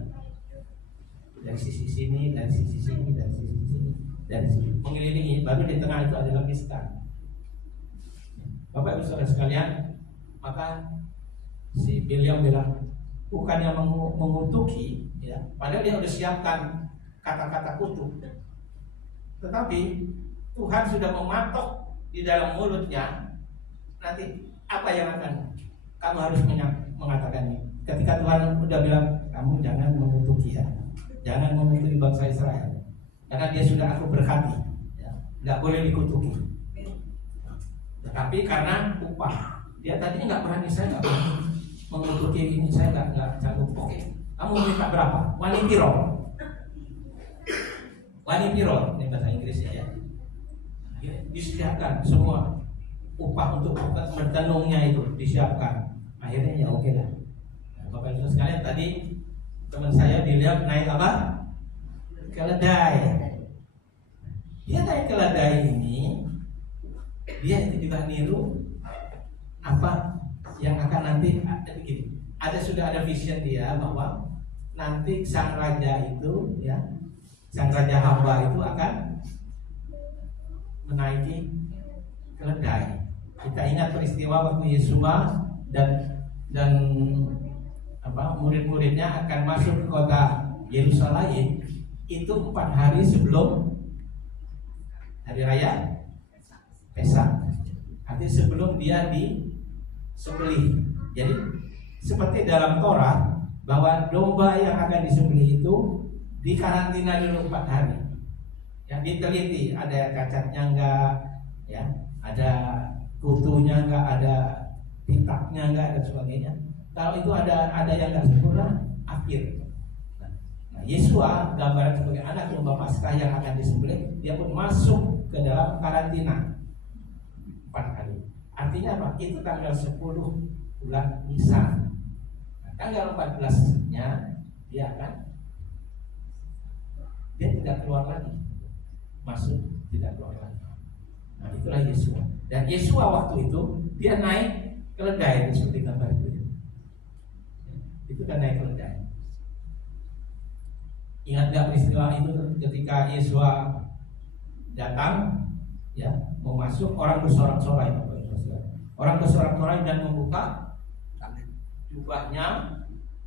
Dari sisi sini, dari sisi sini, dari sisi sini, dari sini mengelilingi. Baru di tengah itu adalah miskan. Bapak Ibu Saudara sekalian, maka si Bilyam bilang bukannya mengutuki, ya, padahal dia sudah siapkan kata-kata kutuk, tetapi Tuhan sudah mematok di dalam mulutnya nanti apa yang akan kamu harus mengatakan ini. Ketika Tuhan sudah bilang kamu jangan mengutuki ya, jangan mengutuki bangsa Israel, karena dia sudah aku berkati, ya, nggak boleh dikutuki. Tetapi karena upah, dia tadinya nggak berani, saya nggak berani mengutuki ini, saya nggak sanggup. Oke, kamu minta berapa? Wani piro, ini bahasa Inggrisnya ya. Disiapkan semua upah untuk bertenungnya itu disiapkan. Akhirnya ya oke lah. Nah, Bapak Ibu sekalian, tadi teman saya dilihat naik apa? Keledai. Dia naik keledai ini, dia itu juga niru apa yang akan nanti begini. Sudah ada vision dia bahwa nanti sang raja itu, ya, sang raja hamba itu akan menaiki keledai. Kita ingat peristiwa waktu Yesua dan murid-muridnya akan masuk ke kota Yerusalem itu 4 hari sebelum hari raya Pesak. Artinya sebelum dia disembelih. Jadi seperti dalam Torah bahwa domba yang akan disembelih itu dikarantina dulu 4 hari. Yang diteliti, ada cacatnya enggak, ya, ada kutunya enggak, ada pitaknya enggak, dan sebagainya. Kalau itu ada yang enggak sempurna, akhir. Nah, Yesua gambaran sebagai anak domba Paskah yang akan disembelih, dia pun masuk ke dalam karantina 4 hari. Artinya apa? Itu tanggal 10 bulan Nisan. Nah, tanggal 14-nya dia tidak keluar lagi, masuk tidak keluar lagi. Nah, itulah Yesua. Dan Yesua waktu itu dia naik keledai seperti gambar itu. Itu kan naik keledai. Ingat gak peristiwa itu ketika Yesua datang, ya, mau masuk, orang bersorak-sorai, orang bersorak-sorai dan membuka jubahnya,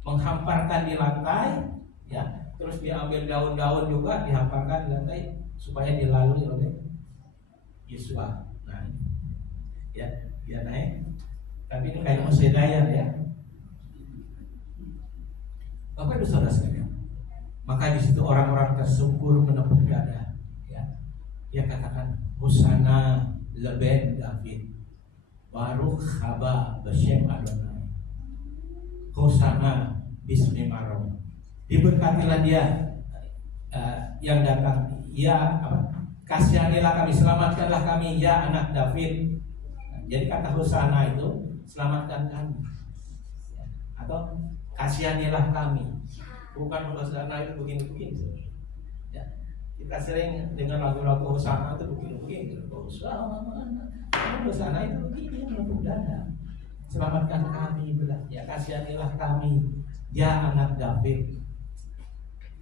menghamparkan di lantai, ya, terus dia ambil daun-daun juga dihamparkan di lantai supaya dilalui oleh Yesua. Nah, ya, dia naik, tapi ini kayak Mose Dayan, ya. Bapak Ibu Saudara sekalian, maka di situ orang-orang tersungkur menepuk dada, ya. Dia katakan, Hosana leben David, Baruch haba b'shem Adonai, Hosana bismi marom. Diberkatilah dia yang datang, ya, kasihanilah kami, selamatkanlah kami, ya anak David. Jadi kata Hosana itu selamatkan kami, atau kasihanilah kami. Bukan Hosana itu begini-begini, ya. Kita sering dengan lagu-lagu Hosana itu begini-begini. Hosana itu begini, menepuk dada. Selamatkan kami, ya, kasihanilah kami, ya anak David.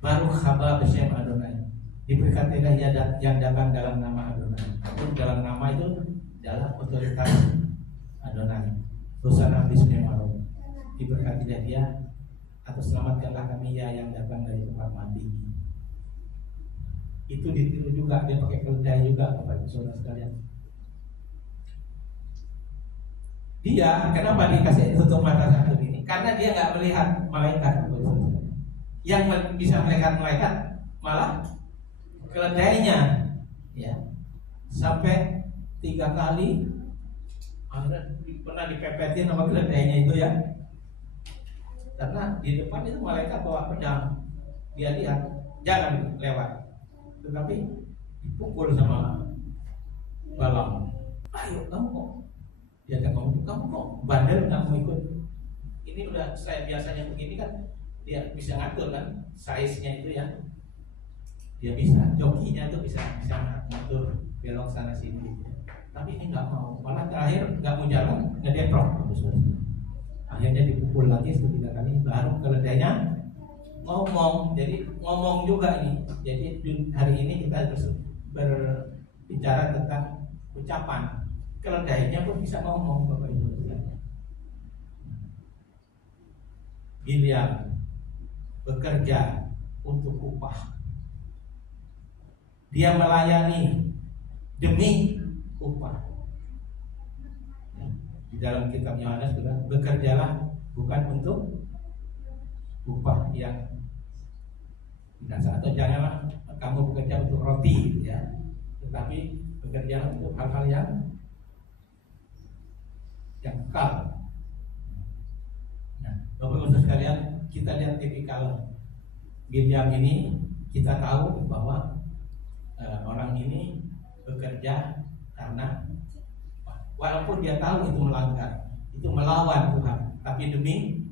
Baruch haba b'shem Adonai. Diberkatilah yang datang dalam nama Adonai. Itu dalam nama itu dalam otoritas Adonai. Hosana bismi marom. Diberkatilah dia, atau selamatkanlah kami, ya yang datang dari tempat mati. Itu ditiru juga, dia pakai keledai juga, Bapak Ibu Saudara sekalian. Dia kenapa dikasih tutup mata satu ini? Karena dia nggak melihat malaikat. Yang bisa melihat malaikat malah keledainya, ya. Sampai 3 kali pernah dipepetin sama keledainya itu, ya. Karena di depan itu malaikat bawa pedang, dia lihat jangan lewat, tetapi dipukul sama Balaam. Ayo kamu kok, dia kata kamu kok bandel nggak mau ikut? Ini udah saya biasanya begini kan, dia bisa ngatur kan, size-nya itu, ya. Dia bisa, jokinya itu bisa ngatur belok sana sini. Tapi ini nggak mau, malah terakhir nggak mau jalan, ngedeprok. Akhirnya dipukul lagi 3 kali, baru keledainya ngomong. Jadi ngomong juga ini. Jadi hari ini kita berbicara tentang ucapan. Keledainya pun bisa ngomong, Bapak Ibu. Biliam bekerja untuk upah. Dia melayani demi upah. Di dalam kitab Yohanes juga, bekerjalah bukan untuk upah yang biasa, atau janganlah kamu bekerja untuk roti, ya, tetapi bekerja untuk hal-hal yang kekal. Nah, Bapak-Ibu sekalian, kita lihat tipikal Bilyam ini, kita tahu bahwa orang ini bekerja karena walaupun dia tahu itu melanggar, itu melawan Tuhan, tapi demi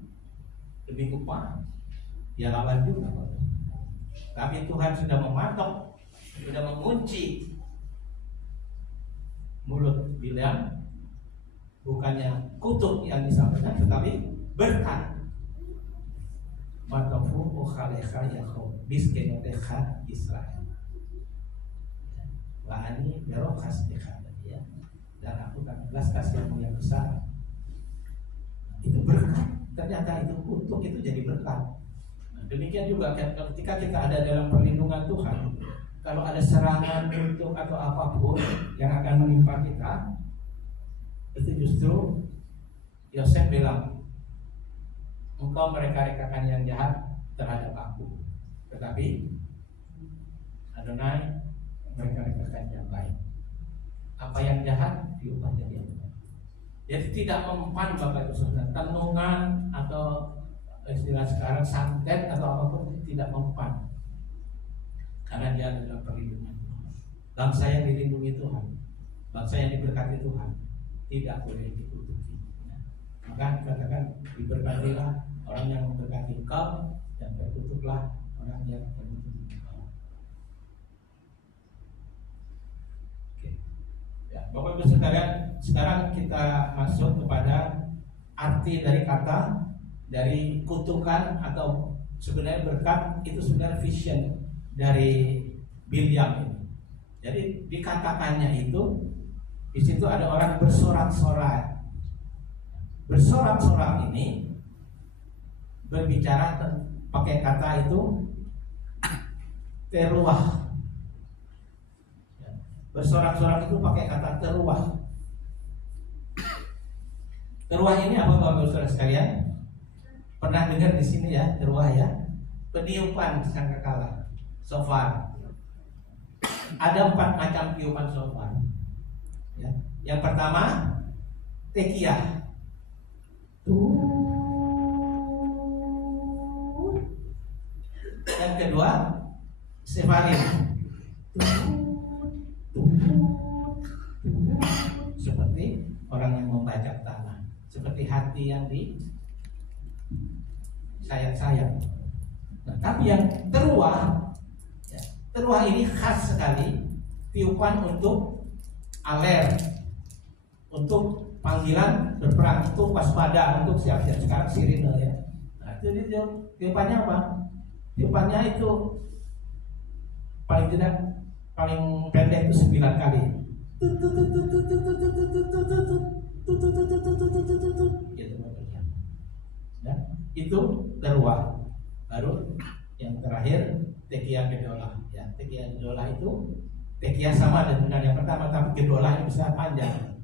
upah dia lawan juga. Tapi Tuhan sudah mematok, sudah mengunci mulut Bilyam, bukannya kutuk yang disampaikan, tetapi berkat. Matafu ukhalecha Yakob biskenotecha Israel. Wa'ani berokas decha, ya. Dan aku akan belas kasihmu yang besar. Itu berkat. Ternyata itu kutuk, itu jadi berkat. Nah, demikian juga ketika kita ada dalam perlindungan Tuhan, kalau ada serangan, kutuk atau apapun yang akan menimpa kita, itu justru Yosef bilang, engkau mereka-rekakan yang jahat terhadap aku, tetapi Adonai mereka-rekakan yang baik. Apa yang jahat diubah jadi yang baik. Jadi tidak mempan Bapak Ibu Saudara, tenungan atau istilah sekarang santet atau apapun tidak mempan, karena dia adalah perlindungan Tuhan. Bangsa yang dilindungi Tuhan, bangsa yang diberkati Tuhan, tidak boleh dikutuki. Maka katakan, diberkatilah orang yang memberkati engkau, dan terkutuklah orang yang mengutuki engkau. Oke. Ya, Bapak Ibu sekalian, sekarang kita masuk kepada arti dari kata, dari kutukan atau sebenarnya berkat, itu sebenarnya vision dari Bilyam ini. Jadi dikatakannya itu, di situ ada orang bersorak-sorai. Bersorak-sorak ini berbicara pakai kata itu teruah. Bersorak-sorak itu pakai kata teruah. Teruah ini apa Bapak Saudara sekalian? Pernah dengar di sini ya, teruah ya? Peniupan sangkakala, shofar. Ada 4 macam tiupan shofar. Ya. Yang pertama tekiyah. Yang kedua sefarim. Seperti orang yang membajak tanah, seperti hati yang di sayang-sayang. Nah, tapi yang teruah, ya, teruah ini khas sekali, tiupan untuk aler, untuk panggilan berperang, untuk waspada, untuk siap-siap. Sekarang sirine ya. Nah, jadi tiupannya apa? Tiupannya itu paling tidak, paling pendek itu 9 kali. Gitu maksudnya. Nah, itu teruah. Baru yang terakhir tekiyah gedolah. Ya, tekiyah gedolah itu tekiyah sama dengan yang pertama, tapi gedolahnya bisa panjang.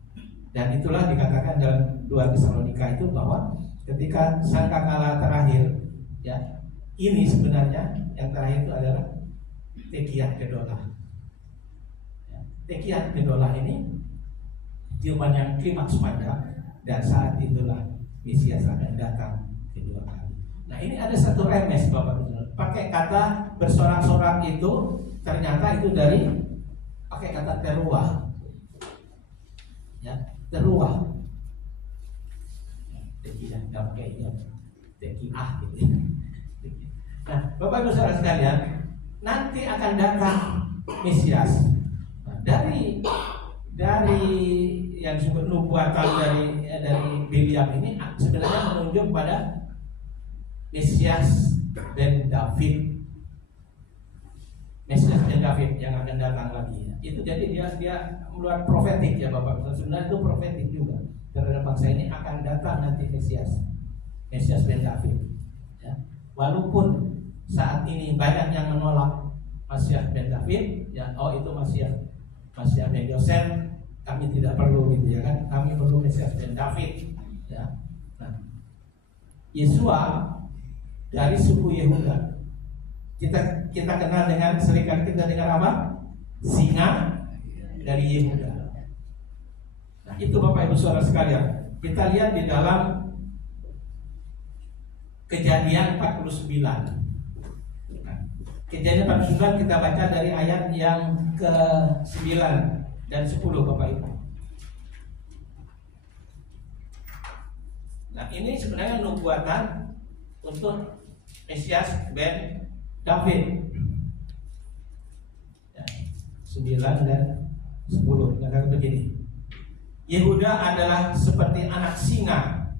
Dan itulah dikatakan dalam 2 Tesalonika itu bahwa ketika sangkakala terakhir, ya, ini sebenarnya yang terakhir itu adalah tekiyah gedolah. Ya, tekiyah gedolah ini tiupan yang klimaks panjang, dan saat itulah Mesias akan datang kedua kali. Nah, ini ada satu remes Bapak Ibu. Pakai kata bersorak-sorak itu ternyata itu dari pakai kata teruah. Ya, teruah. Tekiyah damkainya, tekiyah gitu. Nah, Bapak Ibu Saudara sekalian, nanti akan datang Mesias. Nah, dari yang disebut nubuatan dari Bilyam ini sebenarnya menunjuk pada Mesias ben David. Mesias ben David yang akan datang lagi. Itu jadi dia meluat profetik ya Bapak. Sebenarnya itu profetik juga terhadap bangsa ini akan datang nanti Mesias ben David. Ya. Walaupun saat ini banyak yang menolak Mesias ben David, ya, oh itu Mesias ben Yosef, kami tidak perlu gitu ya kan, kami perlu Mesias ben David. Ya. Nah, Yesua dari suku Yehuda. Kita kenal dengan serikat kita dengan apa? Singa dari Yehuda. Nah, itu Bapak Ibu Saudara sekalian. Kita lihat di dalam Kejadian 49. Nah, Kejadian 49 kita baca dari ayat yang ke-9 dan 10 Bapak Ibu. Nah, ini sebenarnya nubuatan untuk Mesias ben David. Ya, 9 dan 10 katakan begini. Yehuda adalah seperti anak singa.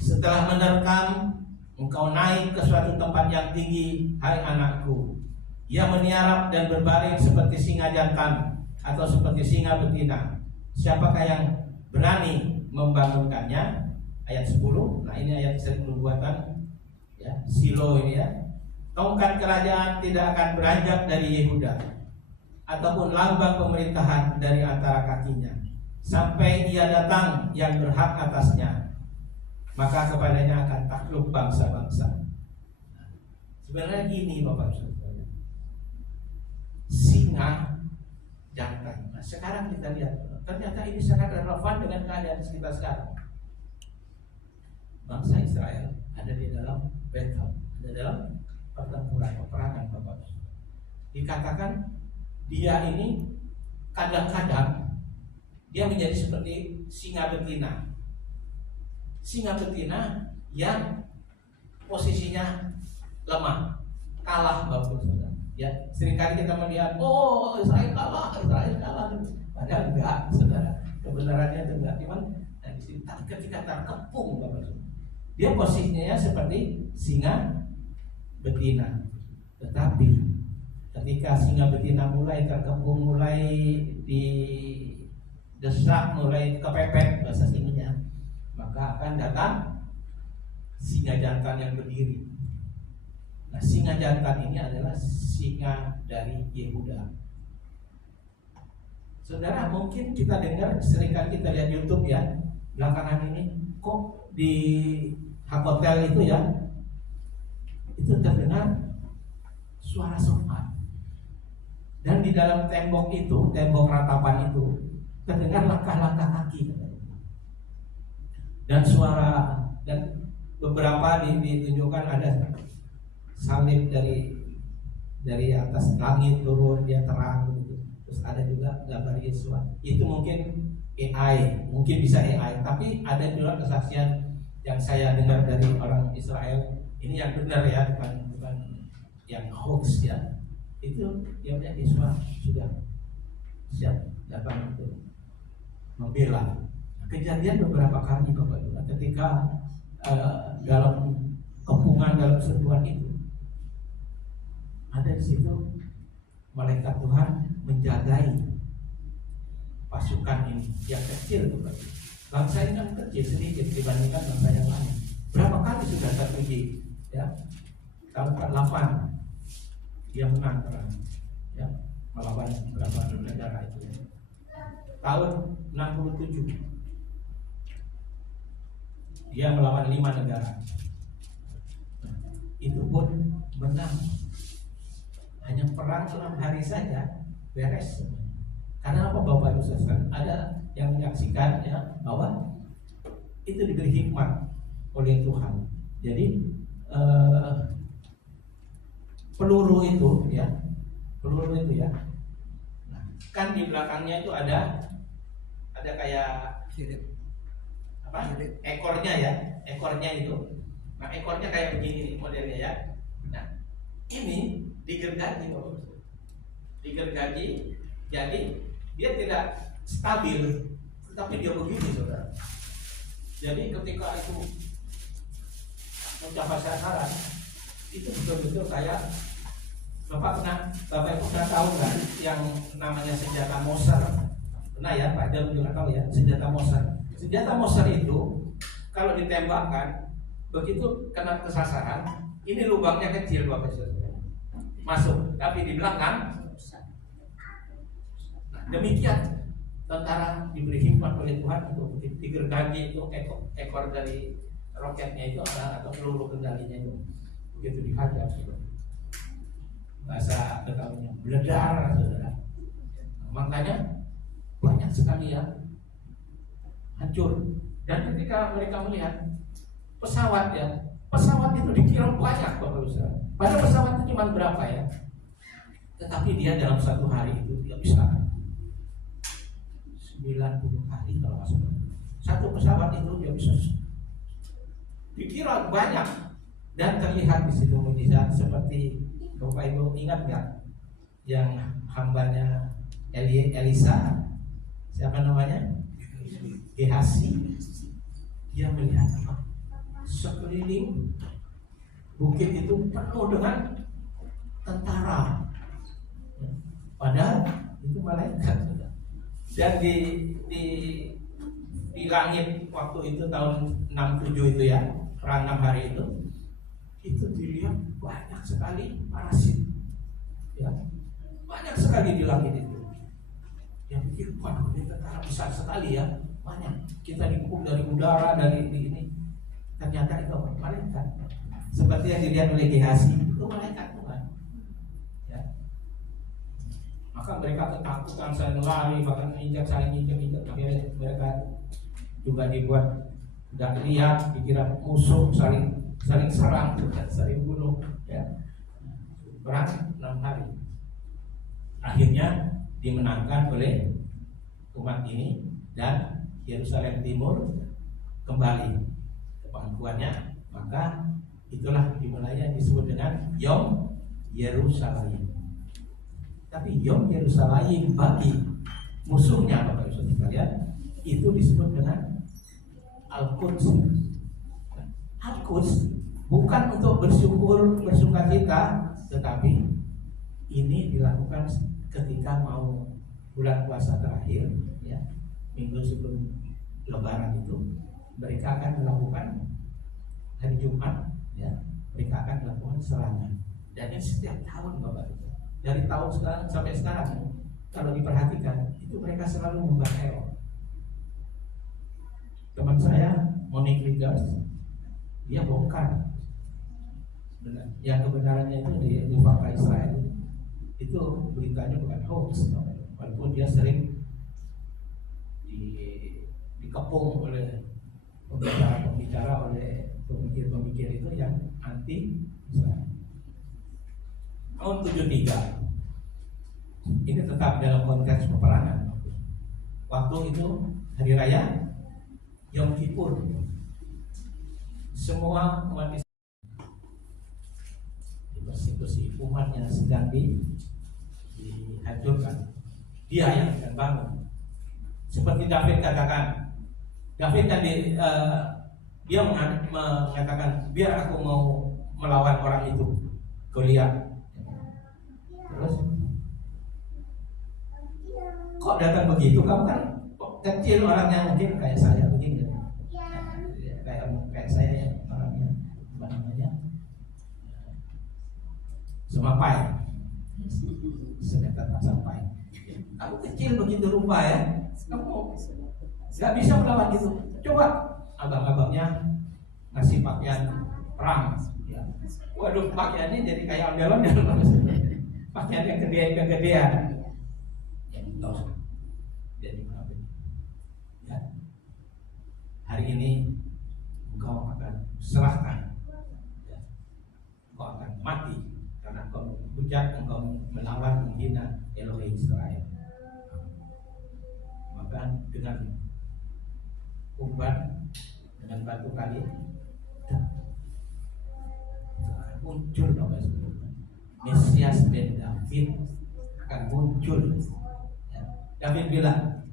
Setelah menerkam, engkau naik ke suatu tempat yang tinggi, hai anakku. Ia meniarap dan berbaring seperti singa jantan atau seperti singa betina. Siapakah yang berani membangunkannya? Ayat 10. Nah, ini ayat sering nubuatan ya, Silo ini ya. Tongkat kerajaan tidak akan beranjak dari Yehuda, ataupun lambang pemerintahan dari antara kakinya, sampai ia datang yang berhak atasnya, maka kepadanya akan takluk bangsa-bangsa. Sebenarnya ini Bapak Saudara, singa jantan. Nah, sekarang kita lihat, ternyata ini sangat relevan dengan keadaan kita sekarang. Bangsa Israel ada di dalam battle, ada dalam pertempuran, peperangan Bapak. Dikatakan dia ini kadang-kadang dia menjadi seperti singa betina. Singa betina yang posisinya lemah, kalah Bapak Saudara. Ya, seringkali kita melihat, oh Israel kalah. Padahal enggak, Saudara. Kebenarannya itu enggak. Tapi ketika terkepung Bapak Saudara, dia posisinya seperti singa betina. Tetapi ketika singa betina mulai terkepung, mulai didesak, mulai kepepet bahasa sininya, maka akan datang singa jantan yang berdiri. Nah, singa jantan ini adalah singa dari Yehuda. Saudara, mungkin kita dengar, seringkali kita lihat YouTube ya, belakangan ini kok di hotel itu ya, itu terdengar suara sofa, dan di dalam tembok itu, tembok ratapan itu, terdengar langkah-langkah kaki dan suara, dan beberapa ditunjukkan ada salib dari atas langit turun, dia terang gitu. Terus ada juga gambar Yesus. Itu mungkin AI, mungkin bisa AI, tapi ada juga kesaksian yang saya dengar dari orang Israel. Ini yang benar ya, bukan yang hoax ya. Itu yang Yesus sudah siap datang untuk membela. Kejadian beberapa kali Bapak Ibu, ketika dalam kepungan, dalam serbuan itu, ada di situ malaikat Tuhan menjagai pasukan ini yang kecil Bapak Ibu. Bangsa ini kan kecil sedikit dibandingkan bangsa yang lain. Berapa kali sudah terpuji ya? Tahun 48 dia menang perang ya, melawan berapa negara itu ya. Tahun 67 dia melawan 5 negara. Nah, itu pun menang. Hanya perang 6 hari saja beres. Karena apa Bapak Ibu Saudara? Ada yang menyaksikan ya bahwa itu diberi hikmat oleh Tuhan. Jadi peluru itu ya, nah, kan di belakangnya itu ada kayak apa? Ekornya itu. Nah, ekornya kayak begini modelnya ya. Nah, ini digergaji, jadi dia tidak stabil, tetapi dia begini Saudara. Jadi ketika itu mencapai sasaran, itu betul-betul kayak Bapak Ibu pernah tahu nggak yang namanya senjata Moser? Pernah ya, Pak Jam juga tahu ya, senjata Moser. Senjata Moser itu kalau ditembakkan, begitu kena kesasaran, ini lubangnya kecil Bapak Ibu, masuk, tapi di belakang. Nah, demikian tentara diberi hikmat oleh Tuhan untuk digergaji itu ekor dari roketnya itu atau peluru kendalinya itu. begitu dihajar, saudara. Bahasa Betawinya beledar, saudara. Makanya banyak sekali yang hancur. Dan ketika mereka melihat pesawat itu dikira banyak, Bapak Ibu Saudara. Padahal pesawat itu cuma berapa ya? Tetapi dia dalam satu hari itu dia bisa 90 kali kalau nggak salah. Satu pesawat itu dia bisa dikira banyak dan terlihat di situ mujizat seperti Bapak Ibu ingat nggak yang hambanya Elisa, siapa namanya? Gehazi. Dia melihat sekeliling bukit itu penuh dengan tentara. Padahal itu malaikat. Dan di langit waktu itu tahun 67 itu ya, perang 6 hari itu dilihat banyak sekali parasit. Ya, banyak sekali di langit itu. Yang pikir, waduh ini tentara besar sekali ya, banyak. Kita dipukul dari udara, dari ini. Ternyata itu malaikat. Seperti yang dilihat oleh Gehazi, itu malaikat Tuhan. Ya. Maka mereka ketakutan, saling lari, bahkan saling injak. Akhirnya mereka juga dibuat nggak lihat, dikira musuh, saling serang, saling bunuh. Ya. Perang 6 hari. Akhirnya dimenangkan oleh umat ini dan Yerusalem Timur kembali ke pangkuannya. Maka itulah dimulainya disebut dengan Yom Yerusalem. Tapi Yom Yerusalem bagi musuhnya, Bapak Ibu sekalian, itu disebut dengan Al-Quds. Al-Quds bukan untuk bersukacita, tetapi ini dilakukan ketika mau bulan puasa terakhir, ya, minggu sebelum Lebaran itu, mereka akan melakukan hari Jumat, ya, mereka akan melakukan serangan. Dan ini setiap tahun, Bapak Ibu. Dari tahun sekarang sampai sekarang, kalau diperhatikan, itu mereka selalu membuat teror. Teman saya, Monique Liggers, dia bongkar. Benar. Yang kebenarannya itu di fakta Israel. Itu beritanya bukan hoax, walaupun dia sering dikepung oleh pembicara oleh pemikir-pemikir itu yang anti Israel. Tahun 73 ini tetap dalam konteks peperangan. Waktu itu hari raya Yom Kippur, semua umat Islam persekusi, umatnya sedang dihancurkan. Dia yang akan bangun. Seperti David katakan, David kan dia mengatakan, biar aku mau melawan orang itu, Goliat. Terus, kok datang begitu? Kamu kan kecil orangnya, mungkin kayak saya begini, kayak saya ya, orangnya apa namanya? Semapai, sedekat sampai. Kamu kecil begitu rupa ya, kamu nggak bisa melawan gitu. Coba abang-abangnya ngasih pakaian perang, ya. Waduh, pakaiannya jadi kayak ondel-ondel, pakaian yang kegedean. Ya, jadi apa? Ya. Hari ini engkau akan serahkan, ya. Engkau akan mati. Karena engkau hujat, engkau melawan, menghina Elohim Israel. Maka dengan umpan, dengan batu kali, muncul Mesias ben David akan muncul. Ya. David bilang,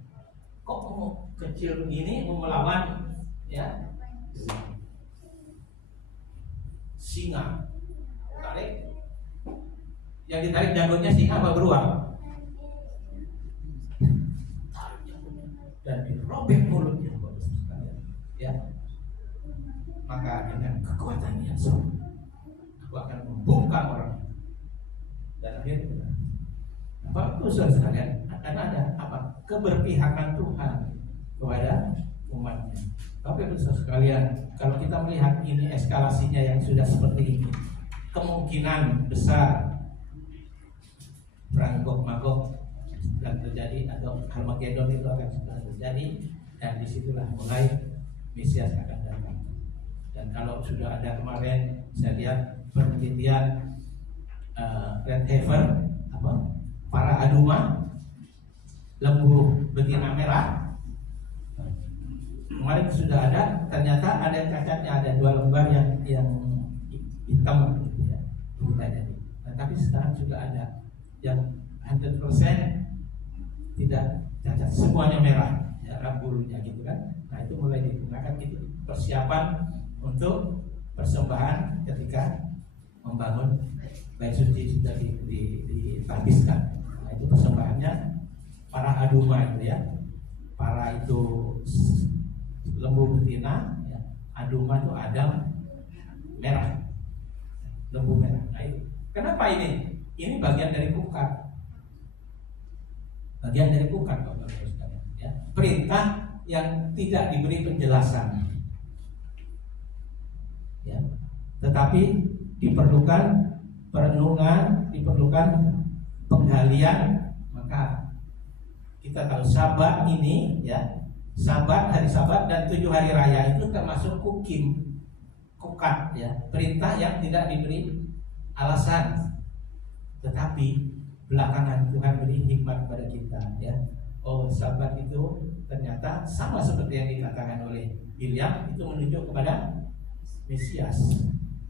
kok mau kecil begini mau melawan, ya, singa, tarik. Yang ditarik janggutnya singa apa beruang? Tarik janggutnya dan dirobek mulutnya, ya. Maka dengan kekuatan yang sama, aku akan membungkam orang. Dan akhirnya, Bapak Saudara sekalian, akan ada apa? Keberpihakan Tuhan kepada umatnya. Bapak Saudara sekalian, kalau kita melihat ini eskalasinya yang sudah seperti ini, kemungkinan besar perang Gog Magog akan terjadi atau Armageddon itu akan segera terjadi, dan disitulah mulai Mesias akan datang. Dan kalau sudah ada kemarin saya lihat penelitian Red Heifer, para aduma, lembu betina merah, kemarin sudah ada, ternyata ada cacatnya, ada 2 lembar yang hitam gitu ya, nah, tapi sekarang sudah ada yang 100% tidak cacat, semuanya merah ya, bulunya gitu kan. Nah itu mulai digunakan, itu persiapan untuk persembahan ketika membangun bait suci sudah ditahbiskan. Nah itu persembahannya para aduma itu ya, para itu lembu betina ya, aduma itu Adam merah, lembu merah. Nah itu kenapa ini? Ini bagian dari pukat, bagian dari pukat ya. Perintah yang tidak diberi penjelasan ya, tetapi diperlukan perenungan, diperlukan penggalian. Maka kita tahu Sabat ini ya, Sabat, hari Sabat dan 7 hari raya itu termasuk kukat ya, perintah yang tidak diberi alasan. Tetapi belakangan Tuhan beri hikmat pada kita ya. Oh, Sabat itu ternyata sama seperti yang dikatakan oleh William, itu menunjuk kepada Mesias.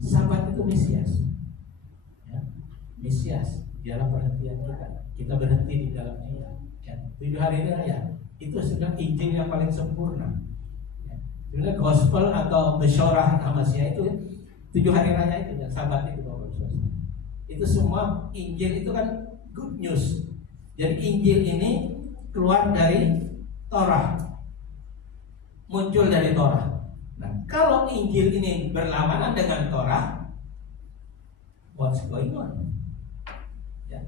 Sabat itu Mesias ya. Mesias dialah perhentian kita. Kita berhenti di dalamnya ya. 7 hari raya itu sudah Injil yang paling sempurna ya. Sebenarnya gospel atau besyarah Hamasya itu 7 hari raya itu dan Sabat itu Bapak Ibu. Itu semua Injil itu kan good news. Jadi Injil ini keluar dari Torah, muncul dari Torah. Nah, kalau Injil ini berlawanan dengan Torah, what's going on? Ya,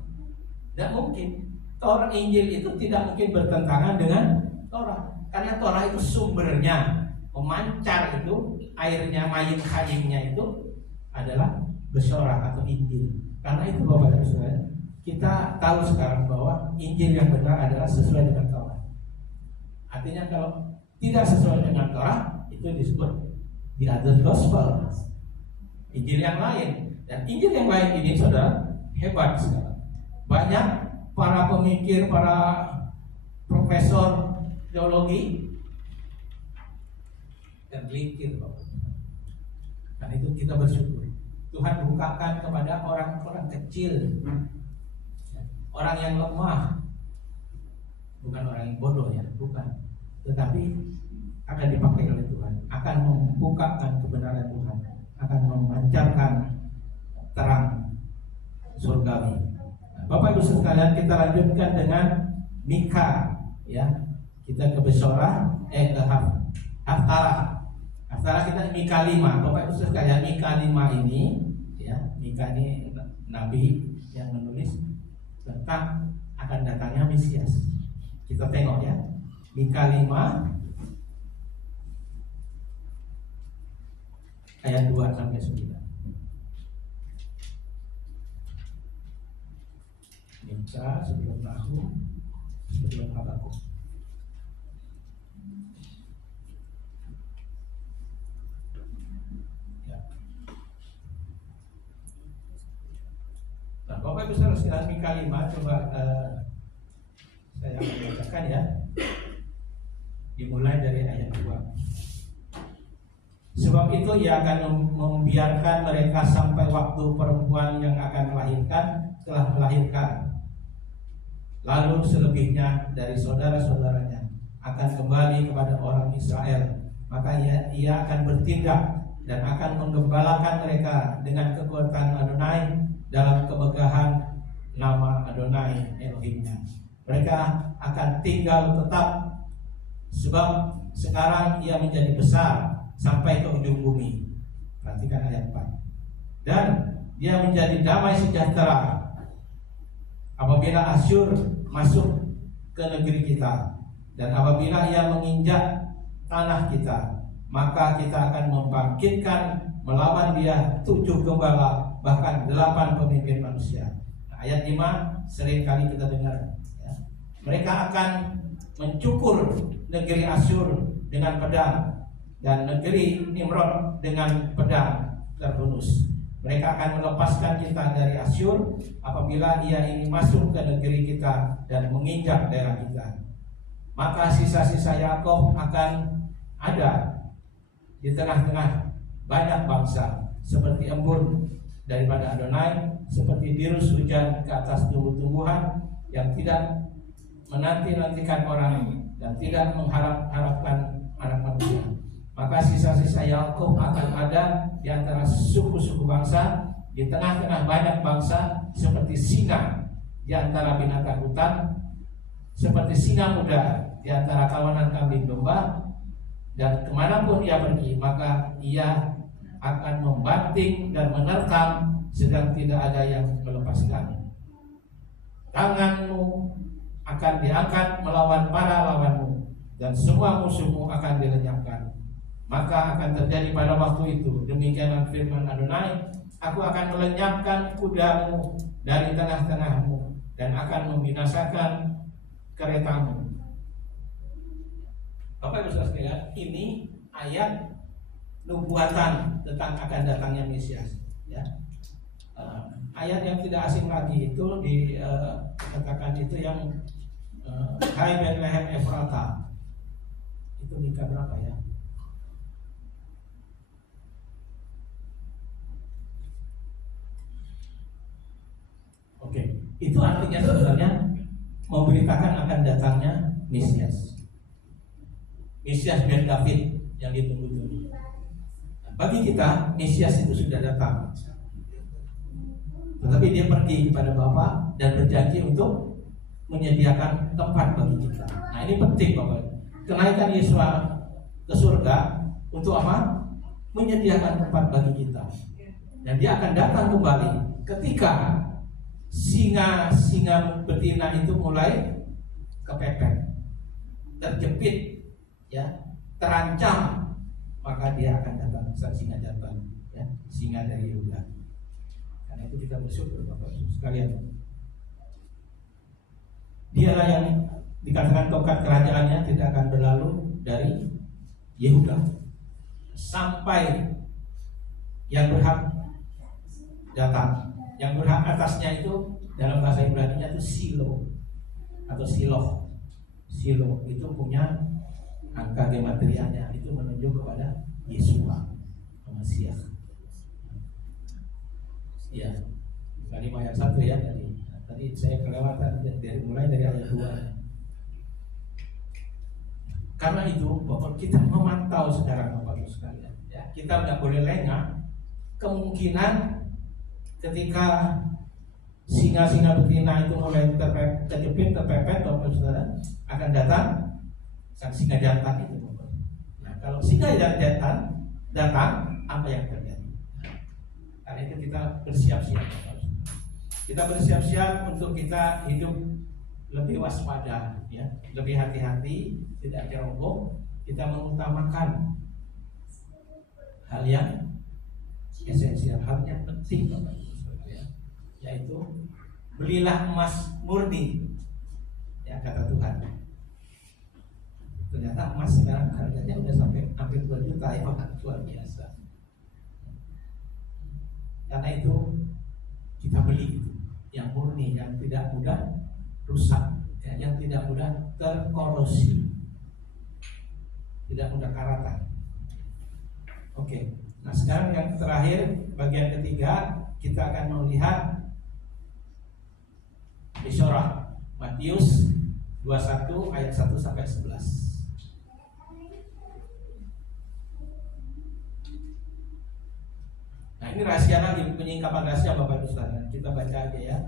tidak mungkin. Torah Injil itu tidak mungkin bertentangan dengan Torah, karena Torah itu sumbernya, pemancar itu airnya, mayim kayimnya itu adalah besyarah atau Injil. Karena itu Bapak Ibu Saudara, kita tahu sekarang bahwa Injil yang benar adalah sesuai dengan Torah. Artinya kalau tidak sesuai dengan Torah, itu disebut the other gospel, Injil yang lain. Dan Injil yang lain ini saudara hebat sekali. Banyak para pemikir, para profesor teologi tergelincir Bapak. Karena itu kita bersyukur Tuhan bukakan kepada orang-orang kecil, orang yang lemah, bukan orang yang bodoh ya, bukan, tetapi akan dipakai oleh Tuhan, akan membukakan kebenaran Tuhan, akan memancarkan terang surgawi. Bapak Ibu sekalian, kita lanjutkan dengan Mika ya. Kita ke Besorah, ke Haftarah. Haftarah kita Mika 5. Bapak Ibu sekalian, Mika 5 ini ya, Mika ini nabi yang menulis tentang akan datangnya Mesias. Kita tengok ya, Mika 5 ayat 2 sampai 9. Mika sebelum Nahum, sebelum Habakuk. Ya. Nah, Bapak Ibu saudara Mika 5 coba saya akan bacakan ya. Dimulai dari ayat 2. Sebab itu ia akan membiarkan mereka sampai waktu perempuan yang akan melahirkan telah melahirkan. Lalu selebihnya dari saudara-saudaranya akan kembali kepada orang Israel. Maka ia akan bertindak dan akan menggembalakan mereka dengan kekuatan Adonai dalam kemegahan nama Adonai Elohimnya. Mereka akan tinggal tetap, sebab sekarang ia menjadi besar sampai ke ujung bumi. Perhatikan ayat 4. Dan dia menjadi damai sejahtera apabila Asyur masuk ke negeri kita, dan apabila ia menginjak tanah kita, maka kita akan membangkitkan melawan dia 7 gembala bahkan 8 pemimpin manusia. Nah, ayat 5 sering kali kita dengar, ya. Mereka akan mencukur negeri Asyur dengan pedang dan negeri Nimrod dengan pedang terhunus. Mereka akan melepaskan kita dari Asyur apabila ia ingin masuk ke negeri kita dan menginjak daerah kita. Maka sisa-sisa Yakub akan ada di tengah-tengah banyak bangsa, seperti embun daripada Adonai, seperti dirus hujan ke atas tumbuh-tumbuhan yang tidak menanti-nantikan orang dan tidak mengharap-harapkan anak manusia. Maka sisa-sisa Yakub akan ada di antara suku-suku bangsa, di tengah-tengah banyak bangsa, seperti singa di antara binatang hutan, seperti singa muda di antara kawanan kambing domba. Dan kemanapun ia pergi, maka ia akan membanting dan menerkam, sedang tidak ada yang melepaskan. Tanganmu akan diangkat melawan para lawanmu, dan semua musuhmu akan dilenyapkan. Maka akan terjadi pada waktu itu, demikian firman Adonai, aku akan melenyapkan kudamu dari tengah-tengahmu dan akan membinasakan keretamu. Bapak Ibu Saudara sekalian, ini ayat nubuatan tentang akan datangnya Mesias, ya. Ayat yang tidak asing lagi itu dikatakan itu yang Hai Bethlehem Efrata. Itu Mika berapa ya? Oke, itu artinya sebenarnya memberitakan akan datangnya Mesias. Mesias Ben David yang ditunggu-tunggu. Bagi kita, Mesias itu sudah datang. Tetapi dia pergi kepada Bapa dan berjanji untuk menyediakan tempat bagi kita. Nah, ini penting Bapak. Kenaikan Yesus ke surga untuk apa? Menyediakan tempat bagi kita. Dan dia akan datang kembali ketika singa betina itu mulai kepepet, terjepit, ya, terancam, maka dia akan datang. Singa jantan, ya, singa dari Yehuda. Karena itu kita bersyukur Bapak Ibu sekalian. Dialah yang dikatakan tongkat kerajaannya tidak akan berlalu dari Yehuda sampai yang berhak datang. Yang berhak atasnya itu dalam bahasa Ibrani-nya itu Silo atau Siloh. Silo itu punya angka gematrianya, itu menunjuk kepada Yesua, Mesias. Ya, kali ayat 1 ya tadi. Tadi saya kelewatan mulai dari ayat 2. Karena itu Bapak, kita memantau sekarang Bapak Ibu sekalian, ya. Kita nggak boleh lengah. Kemungkinan ketika singa-singa betina itu mulai terjepit, terpepet, Bapak Ibu saudara, akan datang sang singa jantan itu. Nah, kalau singa jantan datang, apa yang terjadi? Karena itu kita bersiap-siap. Kita bersiap-siap untuk kita hidup lebih waspada, ya, lebih hati-hati, tidak ceroboh. Kita mengutamakan hal yang esensial, hal yang penting, Bapak Ibu, ya, yaitu belilah emas murni, ya, kata Tuhan. Ternyata emas sekarang harganya udah sampai hampir 2 juta, ya, luar biasa. Karena itu kita beli itu yang murni, yang tidak mudah rusak, ya, yang tidak mudah terkorosi, tidak mudah karatan. Oke, nah sekarang yang terakhir, bagian ketiga, kita akan melihat Bisyarah Matius 21 ayat 1 sampai 11. Nah, ini rahasia lagi, penyingkapan rahasia Bapak Ibu sekalian. Kita baca aja ya,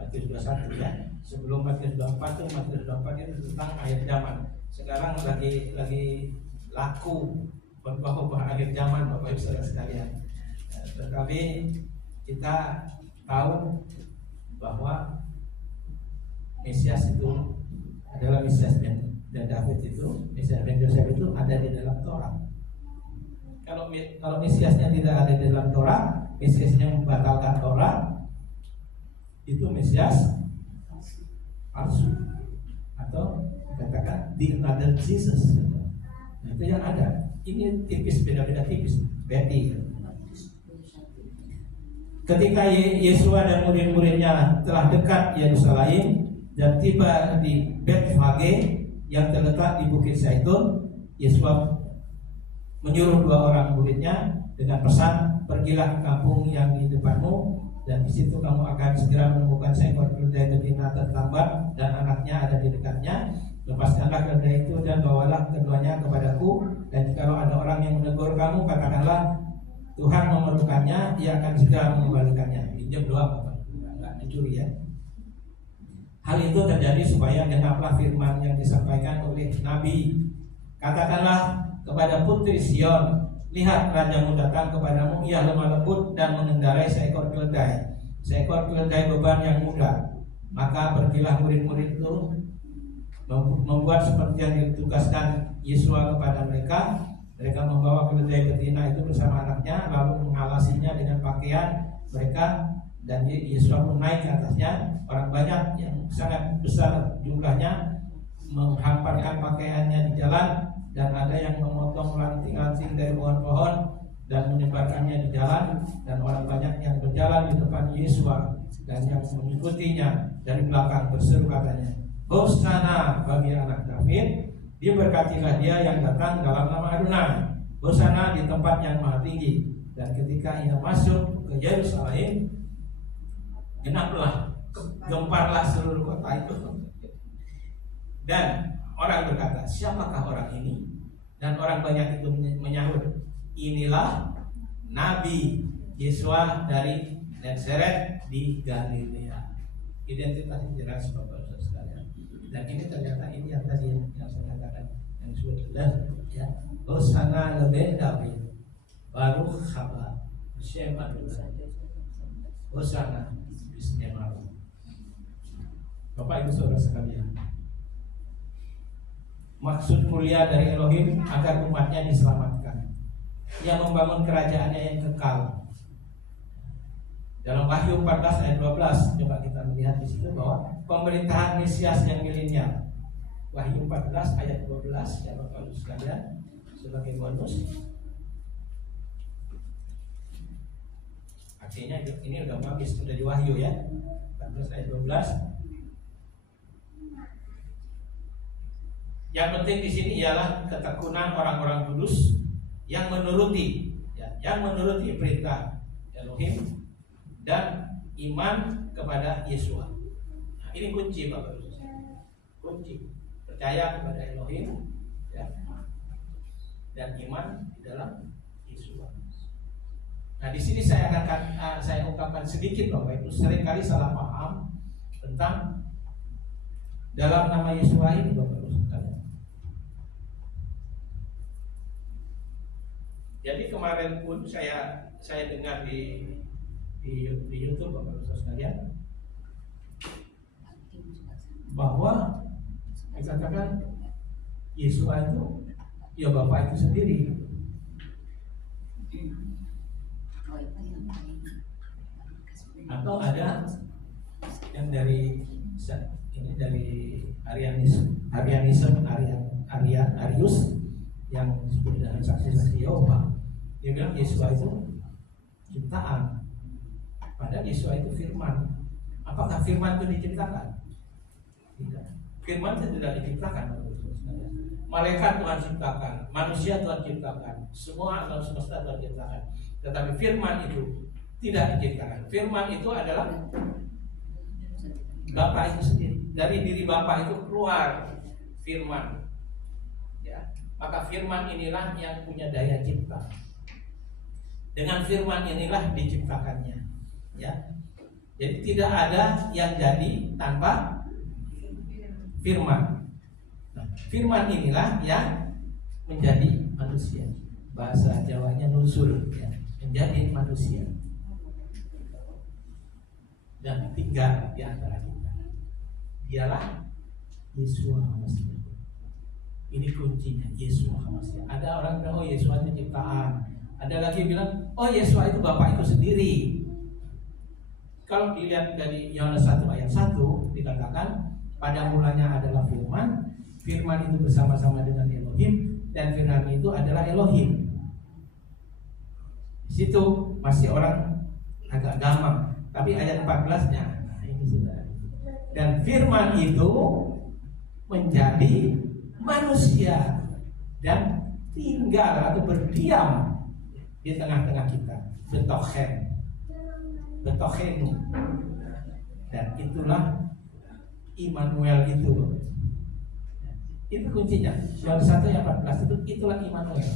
Matius 21 ya. Sebelum Matius 24 itu, Matius 24 itu tentang akhir zaman. Sekarang lagi laku khotbah akhir zaman Bapak Ibu saudara sekalian. Tetapi kita tahu bahwa Mesias itu adalah Mesias dan David itu, Mesias dan Yosef itu ada di dalam Torah. Kalau Mesiasnya tidak ada di dalam Torah, Mesias yang membatalkan Taurat itu Mesias palsu, atau dikatakan the other Jesus. Nah, itu yang ada. Ini tipis, beda-beda tipis. Berarti ketika Yesua dan murid-muridnya telah dekat Yerusalem dan tiba di Betfage yang terletak di Bukit Zaitun, Yesua menyuruh 2 orang muridnya dengan pesan, pergilah ke kampung yang di depanmu, dan di situ kamu akan segera menemukan seekor keledai betina tertambat dan anaknya ada di dekatnya. Lepaskanlah keledai itu dan bawalah keduanya kepadaku, dan kalau ada orang yang menegur kamu, katakanlah Tuhan memerlukannya, ia akan segera mengembalikannya. Pinjam doang, Bapak, nggak mencuri ya. Hal itu terjadi supaya genaplah firman yang disampaikan oleh Nabi. Katakanlah kepada putri Sion, lihat rajamu datang kepadamu, ia lemah lembut dan mengendarai seekor keledai beban yang mudah. Maka pergilah murid-murid itu membuat seperti yang ditugaskan Yesua kepada mereka. Mereka membawa keledai betina itu bersama anaknya, lalu mengalasinya dengan pakaian mereka, dan Yesua pun naik ke atasnya. Orang banyak yang sangat besar jumlahnya menghamparkan pakaiannya di jalan, dan ada yang memotong ranting-ranting dari pohon-pohon dan menyebarkannya di jalan, dan orang banyak yang berjalan di depan Yesua dan yang mengikutinya dari belakang berseru katanya, Hosana bagi anak David, diberkatilah dia yang datang dalam nama Adonai, Hosana di tempat yang maha tinggi. Dan ketika ia masuk ke Yerusalem, gemparlah seluruh kota itu. Dan orang berkata, siapakah orang ini? Dan orang banyak itu menyahut, inilah Nabi Yesua dari Nazaret di Galilea. Identitasnya jelas Bapak-Bapak sekalian. Dan ini ternyata ini yang tadi yang saya katakan, yang disebut ya, Hosana lebih David, Baruch haba Shem Adonai, Hosana bismillah maru. Bapak Ibu Saudara sekalian, maksud mulia dari Elohim agar umatnya diselamatkan. Ia membangun kerajaannya yang kekal. Dalam Wahyu 14 ayat 12, coba kita melihat di situ bahwa pemerintahan Mesias yang milenial. Wahyu 14 ayat 12, ya Bapak Ibu sekalian, sebagai bonus. Artinya ini udah bagus, sudah di Wahyu ya. 14 ayat 12. Yang penting di sini ialah ketekunan orang-orang kudus yang menuruti, yang menuruti perintah Elohim dan iman kepada Yesua. Nah, ini kunci Bapak Ibu. Kunci percaya kepada Elohim dan iman di dalam Yesua. Nah, di sini saya ungkapkan sedikit Bapak Ibu, seringkali salah paham tentang dalam nama Yesua ini Bapak Ibu. Jadi kemarin pun saya dengar di YouTube Bapak Ibu sekalian bahwa dikatakan Yesua itu ya Bapak itu sendiri. Atau ada yang dari Arius yang disebut dengan saksi-saksi Yehova. Dia bilang Yesua itu ciptaan, padahal Yesua itu firman. Apakah firman itu diciptakan? Tidak. Firman itu tidak diciptakan. Malaikat Tuhan ciptakan, manusia Tuhan ciptakan, semua alam semesta Tuhan ciptakan. Tetapi firman itu tidak diciptakan. Firman itu adalah Bapa itu sendiri. Dari diri Bapa itu keluar firman. Ya. Maka firman inilah yang punya daya cipta. Dengan firman inilah diciptakannya. Ya. Jadi tidak ada yang jadi tanpa firman. Nah, firman inilah yang menjadi manusia. Bahasa Jawanya nusul, ya, menjadi manusia dan tinggal di antara kita. Dialah Yesua HaMashiach. Ini kuncinya, Yesua HaMashiach. Ada orang bilang, oh Yesua itu ciptaan, Ada lagi bilang, oh Yesua itu Bapa itu sendiri. Kalau dilihat dari Yohanes 1 ayat 1 dikatakan pada mulanya adalah firman, firman itu bersama-sama dengan Elohim, dan firman itu adalah Elohim. Di situ masih orang agak gampang, tapi ayat 14-nya, nah ini sudah. Dan firman itu menjadi manusia dan tinggal atau berdiam di tengah-tengah kita, betokhenu, dan itulah Immanuel itu kuncinya. Yohanes 1 ayat 14 itulah Immanuel.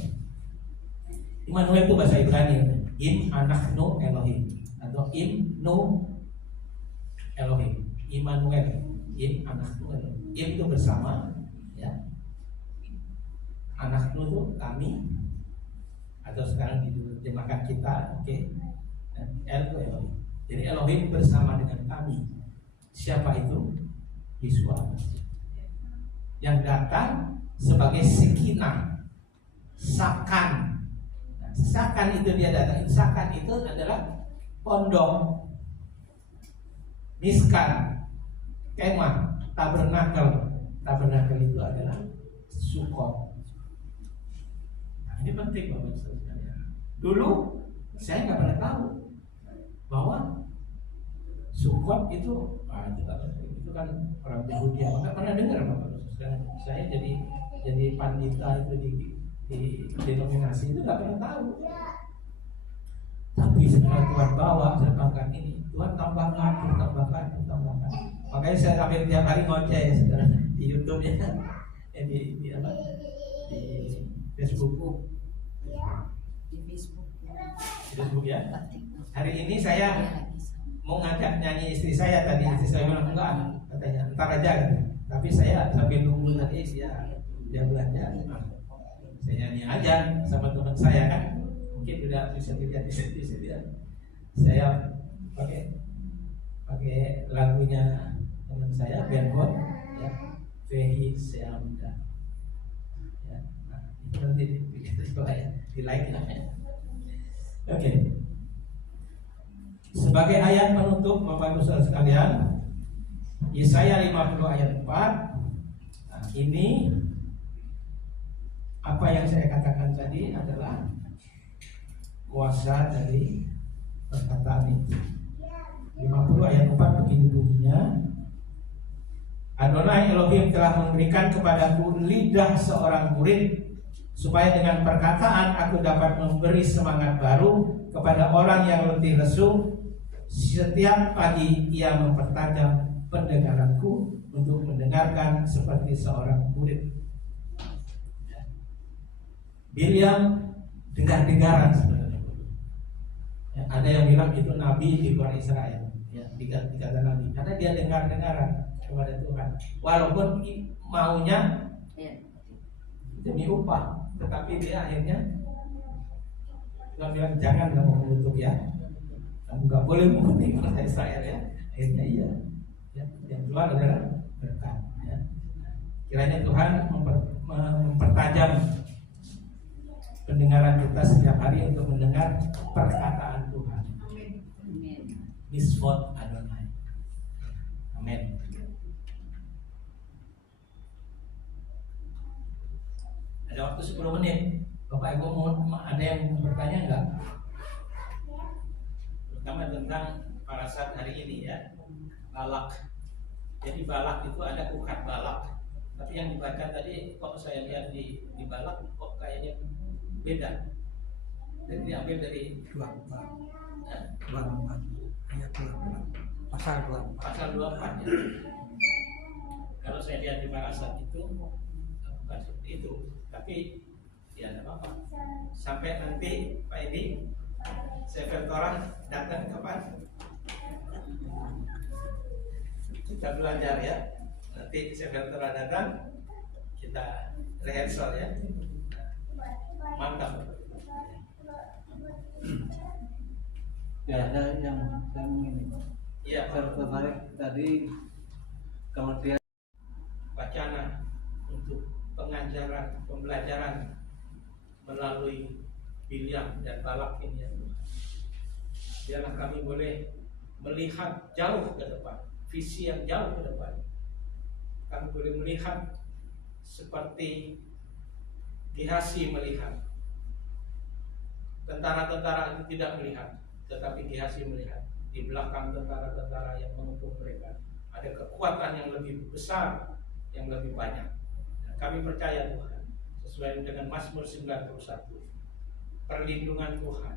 Immanuel itu bahasa Ibrani, Im anachnu Elohim atau Im nu Elohim. Immanuel, Im anachnu Elohim. Im itu bersama, ya. Anachnu itu kami, atau sekarang diterjemahkan kita, oke. Dan El itu Elohim. Jadi Elohim bersama dengan kami. Siapa itu? Yesua, yang datang sebagai Sekinah, Sakan. Nah, Sakan itu dia datang. Sakan itu adalah pondok, miskan, kemah, tabernakel. Tabernakel itu adalah Sukot. Nah, ini penting Bapak Ibu sekalian. Dulu saya nggak pernah tahu bahwa Sukot itu kan orang Yahudi, nggak pernah dengar Bapak. Saya jadi pandita itu di denominasi itu nggak pernah tahu. Tapi setelah Tuhan bawa serbankan ini, Tuhan tambahkan. Makanya saya sampai tiap hari ngoceh di YouTube ya, di Facebook. Di Facebook ya. Hari ini saya mau ngajak nyanyi istri saya tadi. Istri saya bilang enggak, katanya ntar aja gitu. Tapi saya sambil nunggu tadi dia belanja, saya nyanyi aja sama teman saya kan. Mungkin udah bisa dilihat di sini ya. Saya pakai lagunya teman saya Benhot ya, Vehi Seamda. Ya, nah, itu nanti di like ya. Oke. Sebagai ayat penutup Bapak Ibu Saudara sekalian, Yesaya 50 ayat 4. Nah, ini apa yang saya katakan tadi adalah kuasa dari perkataan itu. 50 ayat 4 begini bunyinya. Adonai Elohim telah memberikan kepadaku lidah seorang murid, supaya dengan perkataan aku dapat memberi semangat baru kepada orang yang letih lesu. Setiap pagi ia mempertajam pendengaranku untuk mendengarkan seperti seorang murid. Bilyam dengar-dengaran sebenarnya. Ya, ada yang bilang itu nabi di luar Israel, ya, dikata nabi, karena dia dengar-dengaran kepada Tuhan, walaupun maunya demi upah, tetapi dia akhirnya Tuhan bilang jangan kamu menutup ya, kamu nggak boleh mengikuti bangsa Israel ya. Akhirnya iya, ya, yang keluar adalah berkat. Ya. Kiranya Tuhan mempertajam pendengaran kita setiap hari untuk mendengar perkataan Tuhan. Misvot Adonai. Amin. Ada waktu 10 menit. Bapak Ibu mau ada yang bertanya enggak? Terutama tentang parasat hari ini ya. Balak. Jadi balak itu ada ukat balak. Tapi yang dibaca tadi kok saya lihat di balak kok kayaknya beda. Jadi diambil dari 24 ayat 24 pasal 24 ya. Kalau saya lihat di parasat itu bukan seperti itu, tapi ya tidak apa-apa. Sampai nanti Pak Edi Sefer Torah datang kapan? Kita belajar ya. Nanti Sefer Torah datang, kita rehearsal ya. Mantap. Ya, ada yang ini. Iya. Saya tertarik tadi kalau dia Wacana untuk pengajaran, pembelajaran melalui Biliam dan Balak ini ya Tuhan. Biarlah kami boleh melihat jauh ke depan, visi yang jauh ke depan. Kami boleh melihat seperti Gehazi melihat. Tentara-tentara itu tidak melihat, tetapi Gehazi melihat. Di belakang tentara-tentara yang mengepung mereka ada kekuatan yang lebih besar, yang lebih banyak. Dan kami percaya Tuhan, sesuai dengan Mazmur 91, perlindungan Tuhan,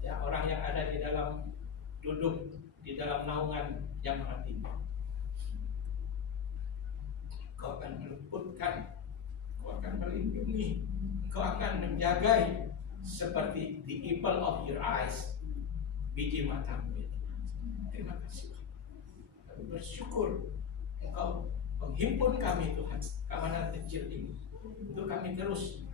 ya, orang yang ada di dalam duduk di dalam naungan yang maha tinggi. Kau akan meluputkan, kau akan melindungi, kau akan menjagai seperti the apple of your eyes, biji matamu ya Tuhan. Terima kasih. Kami bersyukur Engkau menghimpun kami Tuhan, kawanan kecil ini, untuk kami terus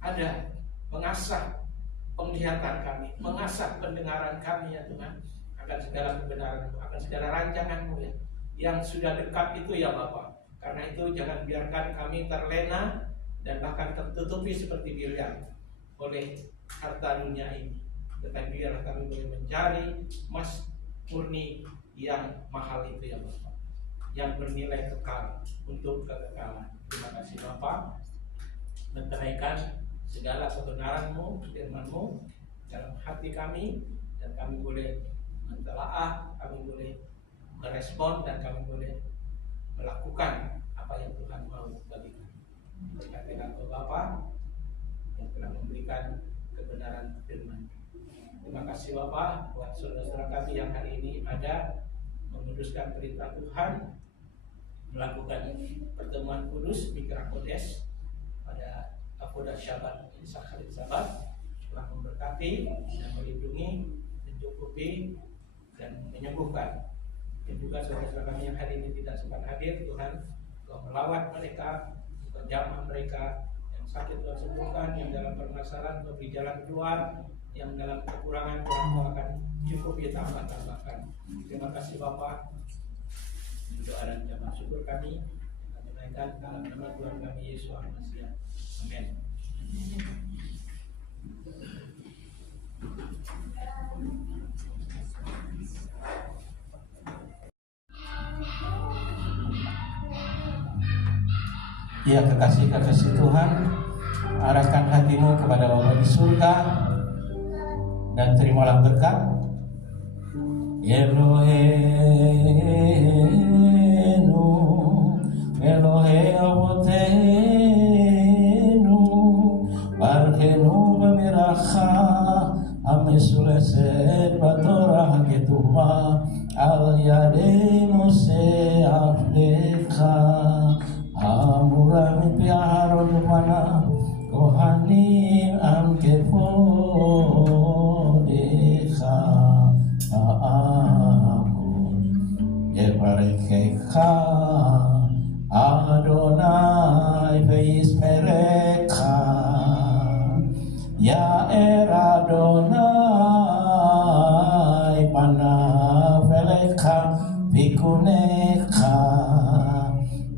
ada mengasah penglihatan kami, mengasah pendengaran kami ya Tuhan, akan segala kebenaran-Mu, akan segala rancangan-Mu ya, yang sudah dekat itu ya Bapa. Karena itu jangan biarkan kami terlena dan bahkan tertutupi seperti Biliam oleh harta dunia ini, tetapi biarlah kami boleh mencari emas murni yang mahal itu ya Bapak, yang bernilai kekal untuk kekekalan. Terima kasih Bapak, menteraikan segala kebenaran-Mu, firman-Mu dalam hati kami, dan kami boleh mentelaah, kami boleh merespon, dan kami boleh melakukan apa yang Tuhan mau bagi kami. Berkatilah Engkau Bapa yang telah memberikan kebenaran firman. Terima kasih Bapak buat saudara-saudara kami yang hari ini ada menguduskan perintah Tuhan, melakukan pertemuan kudus Mikra Kodes pada Apoda Syabat, Sakharit Sabat, telah memberkati dan melindungi, mencukupi dan menyembuhkan. Dan juga saudara-saudara kami yang hari ini tidak sempat hadir, Tuhan Kau melawat mereka, menjamah mereka, yang sakit Tuhan sembuhkan, yang dalam permasalahan Kau beri jalan keluar, yang dalam kekurangan Tuhan Kau akan cukupi, tambahkan. Terima kasih Bapak. Doa dan ucapan syukur kami naikkan dalam nama Tuhan kami Yesus Almasih. Amin. Ya, kekasih-kekasih Tuhan, arahkan hatimu kepada Bapa di surga dan terimalah berkat. Elohenu, Elohe Avotenu, Barhenu b'miracha, Amesuleset b'torah ketuma, Al yadei Moshe Avdecha, Amura mimpi Aharon mana, Kohanim am kevodecha, Aamun Yevarechecha, Adonai ve'yismerecha, Ya'er Adonai panav elecha v'ikunecha,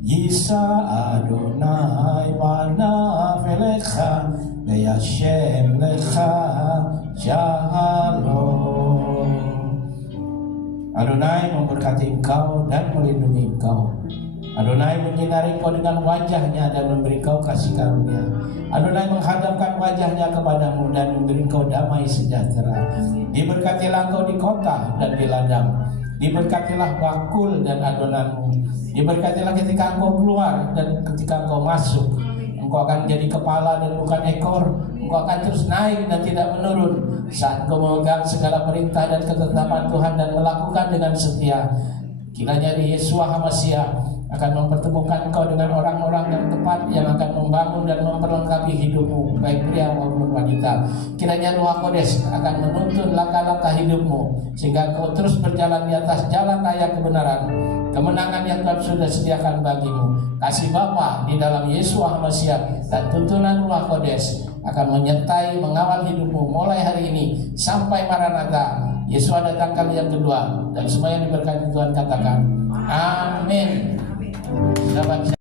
Yisa Adonai panav elecha ve'yashem lecha shalom. Adonai memberkati engkau dan melindungi engkau. Adonai menyinari engkau dengan wajahnya dan memberi engkau kasih karunia. Adonai menghadapkan wajahnya kepadamu dan memberi engkau damai sejahtera. Diberkatilah engkau di kota dan di ladang. Diberkatilah bakul dan adonanmu. Diberkatilah ketika engkau keluar dan ketika engkau masuk. Engkau akan jadi kepala dan bukan ekor. Engkau akan terus naik dan tidak menurun saat engkau memegang segala perintah dan ketetapan Tuhan dan melakukan dengan setia. Kiranya di Yesus HaMashiach akan mempertemukan engkau dengan orang-orang yang tepat yang akan membangun dan memperlengkapi hidupmu, baik pria maupun wanita. Kiranya Ruach Kodes akan menuntun langkah-langkah hidupmu sehingga engkau terus berjalan di atas jalan raya kebenaran, kemenangan yang Tuhan sudah sediakan bagimu. Kasih Bapa di dalam Yesus HaMashiach dan tuntunan Ruach Kodes akan menyertai mengawal hidupmu mulai hari ini sampai Maranatha. Yesus datang kali yang kedua, dan semua yang diberkati Tuhan katakan amin. Selamat